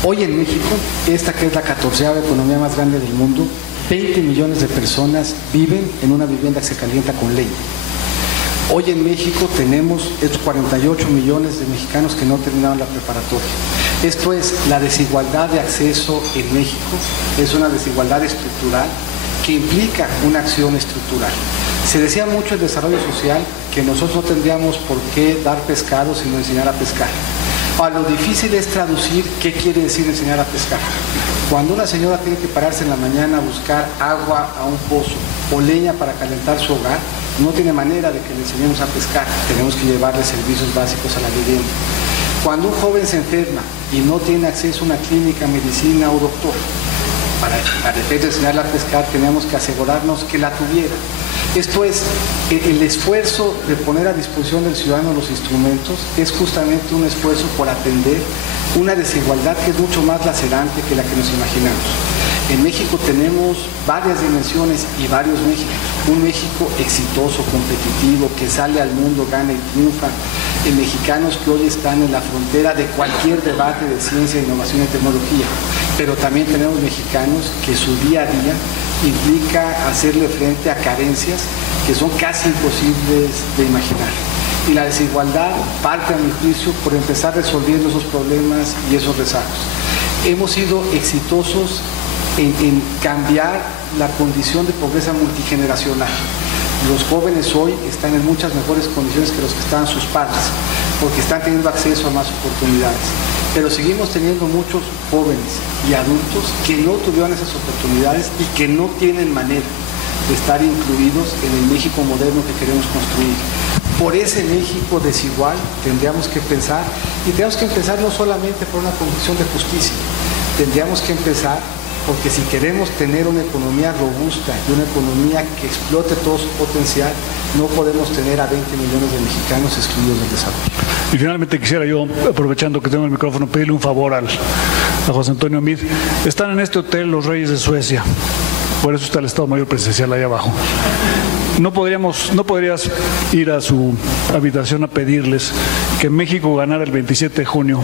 Hoy en México, esta que es la 14ª economía más grande del mundo, 20 millones de personas viven en una vivienda que se calienta con leña. Hoy en México tenemos estos 48 millones de mexicanos que no terminaron la preparatoria. Esto es, la desigualdad de acceso en México es una desigualdad estructural que implica una acción estructural. Se decía mucho en desarrollo social que nosotros no tendríamos por qué dar pescado sino enseñar a pescar. Ahora, lo difícil es traducir qué quiere decir enseñar a pescar. Cuando una señora tiene que pararse en la mañana a buscar agua a un pozo o leña para calentar su hogar, no tiene manera de que le enseñemos a pescar, tenemos que llevarle servicios básicos a la vivienda. Cuando un joven se enferma y no tiene acceso a una clínica, medicina o doctor, para efecto de enseñarle a pescar tenemos que asegurarnos que la tuviera. Esto es, el esfuerzo de poner a disposición del ciudadano los instrumentos es justamente un esfuerzo por atender una desigualdad que es mucho más lacerante que la que nos imaginamos. En México tenemos varias dimensiones y varios Méxicos. Un México exitoso, competitivo, que sale al mundo, gana y triunfa. En mexicanos que hoy están en la frontera de cualquier debate de ciencia, innovación y tecnología. Pero también tenemos mexicanos que su día a día implica hacerle frente a carencias que son casi imposibles de imaginar. Y la desigualdad parte, a mi juicio, por empezar resolviendo esos problemas y esos rezagos. Hemos sido exitosos en cambiar la condición de pobreza multigeneracional. Los jóvenes hoy están en muchas mejores condiciones que los que estaban sus padres, porque están teniendo acceso a más oportunidades. Pero seguimos teniendo muchos jóvenes y adultos que no tuvieron esas oportunidades y que no tienen manera de estar incluidos en el México moderno que queremos construir. Por ese México desigual tendríamos que pensar, y tenemos que empezar no solamente por una condición de justicia, tendríamos que empezar porque si queremos tener una economía robusta y una economía que explote todo su potencial, no podemos tener a 20 millones de mexicanos excluidos del desarrollo. Y finalmente quisiera yo, aprovechando que tengo el micrófono, pedirle un favor a José Antonio Meade. Están en este hotel los reyes de Suecia, por eso está el Estado Mayor Presidencial ahí abajo. ¿No podrías ir a su habitación a pedirles que México ganara el 27 de junio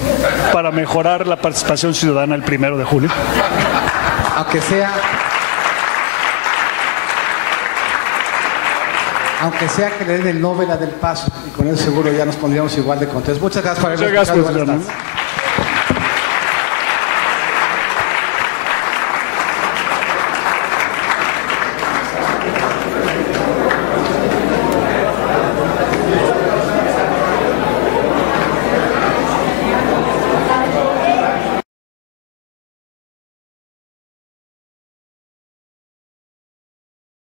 para mejorar la participación ciudadana el 1 de julio? Aunque sea que le den el Nobel a Del Paso, y con eso seguro ya nos pondríamos igual de contentos. Muchas gracias por haberme escuchado. Muchas gracias,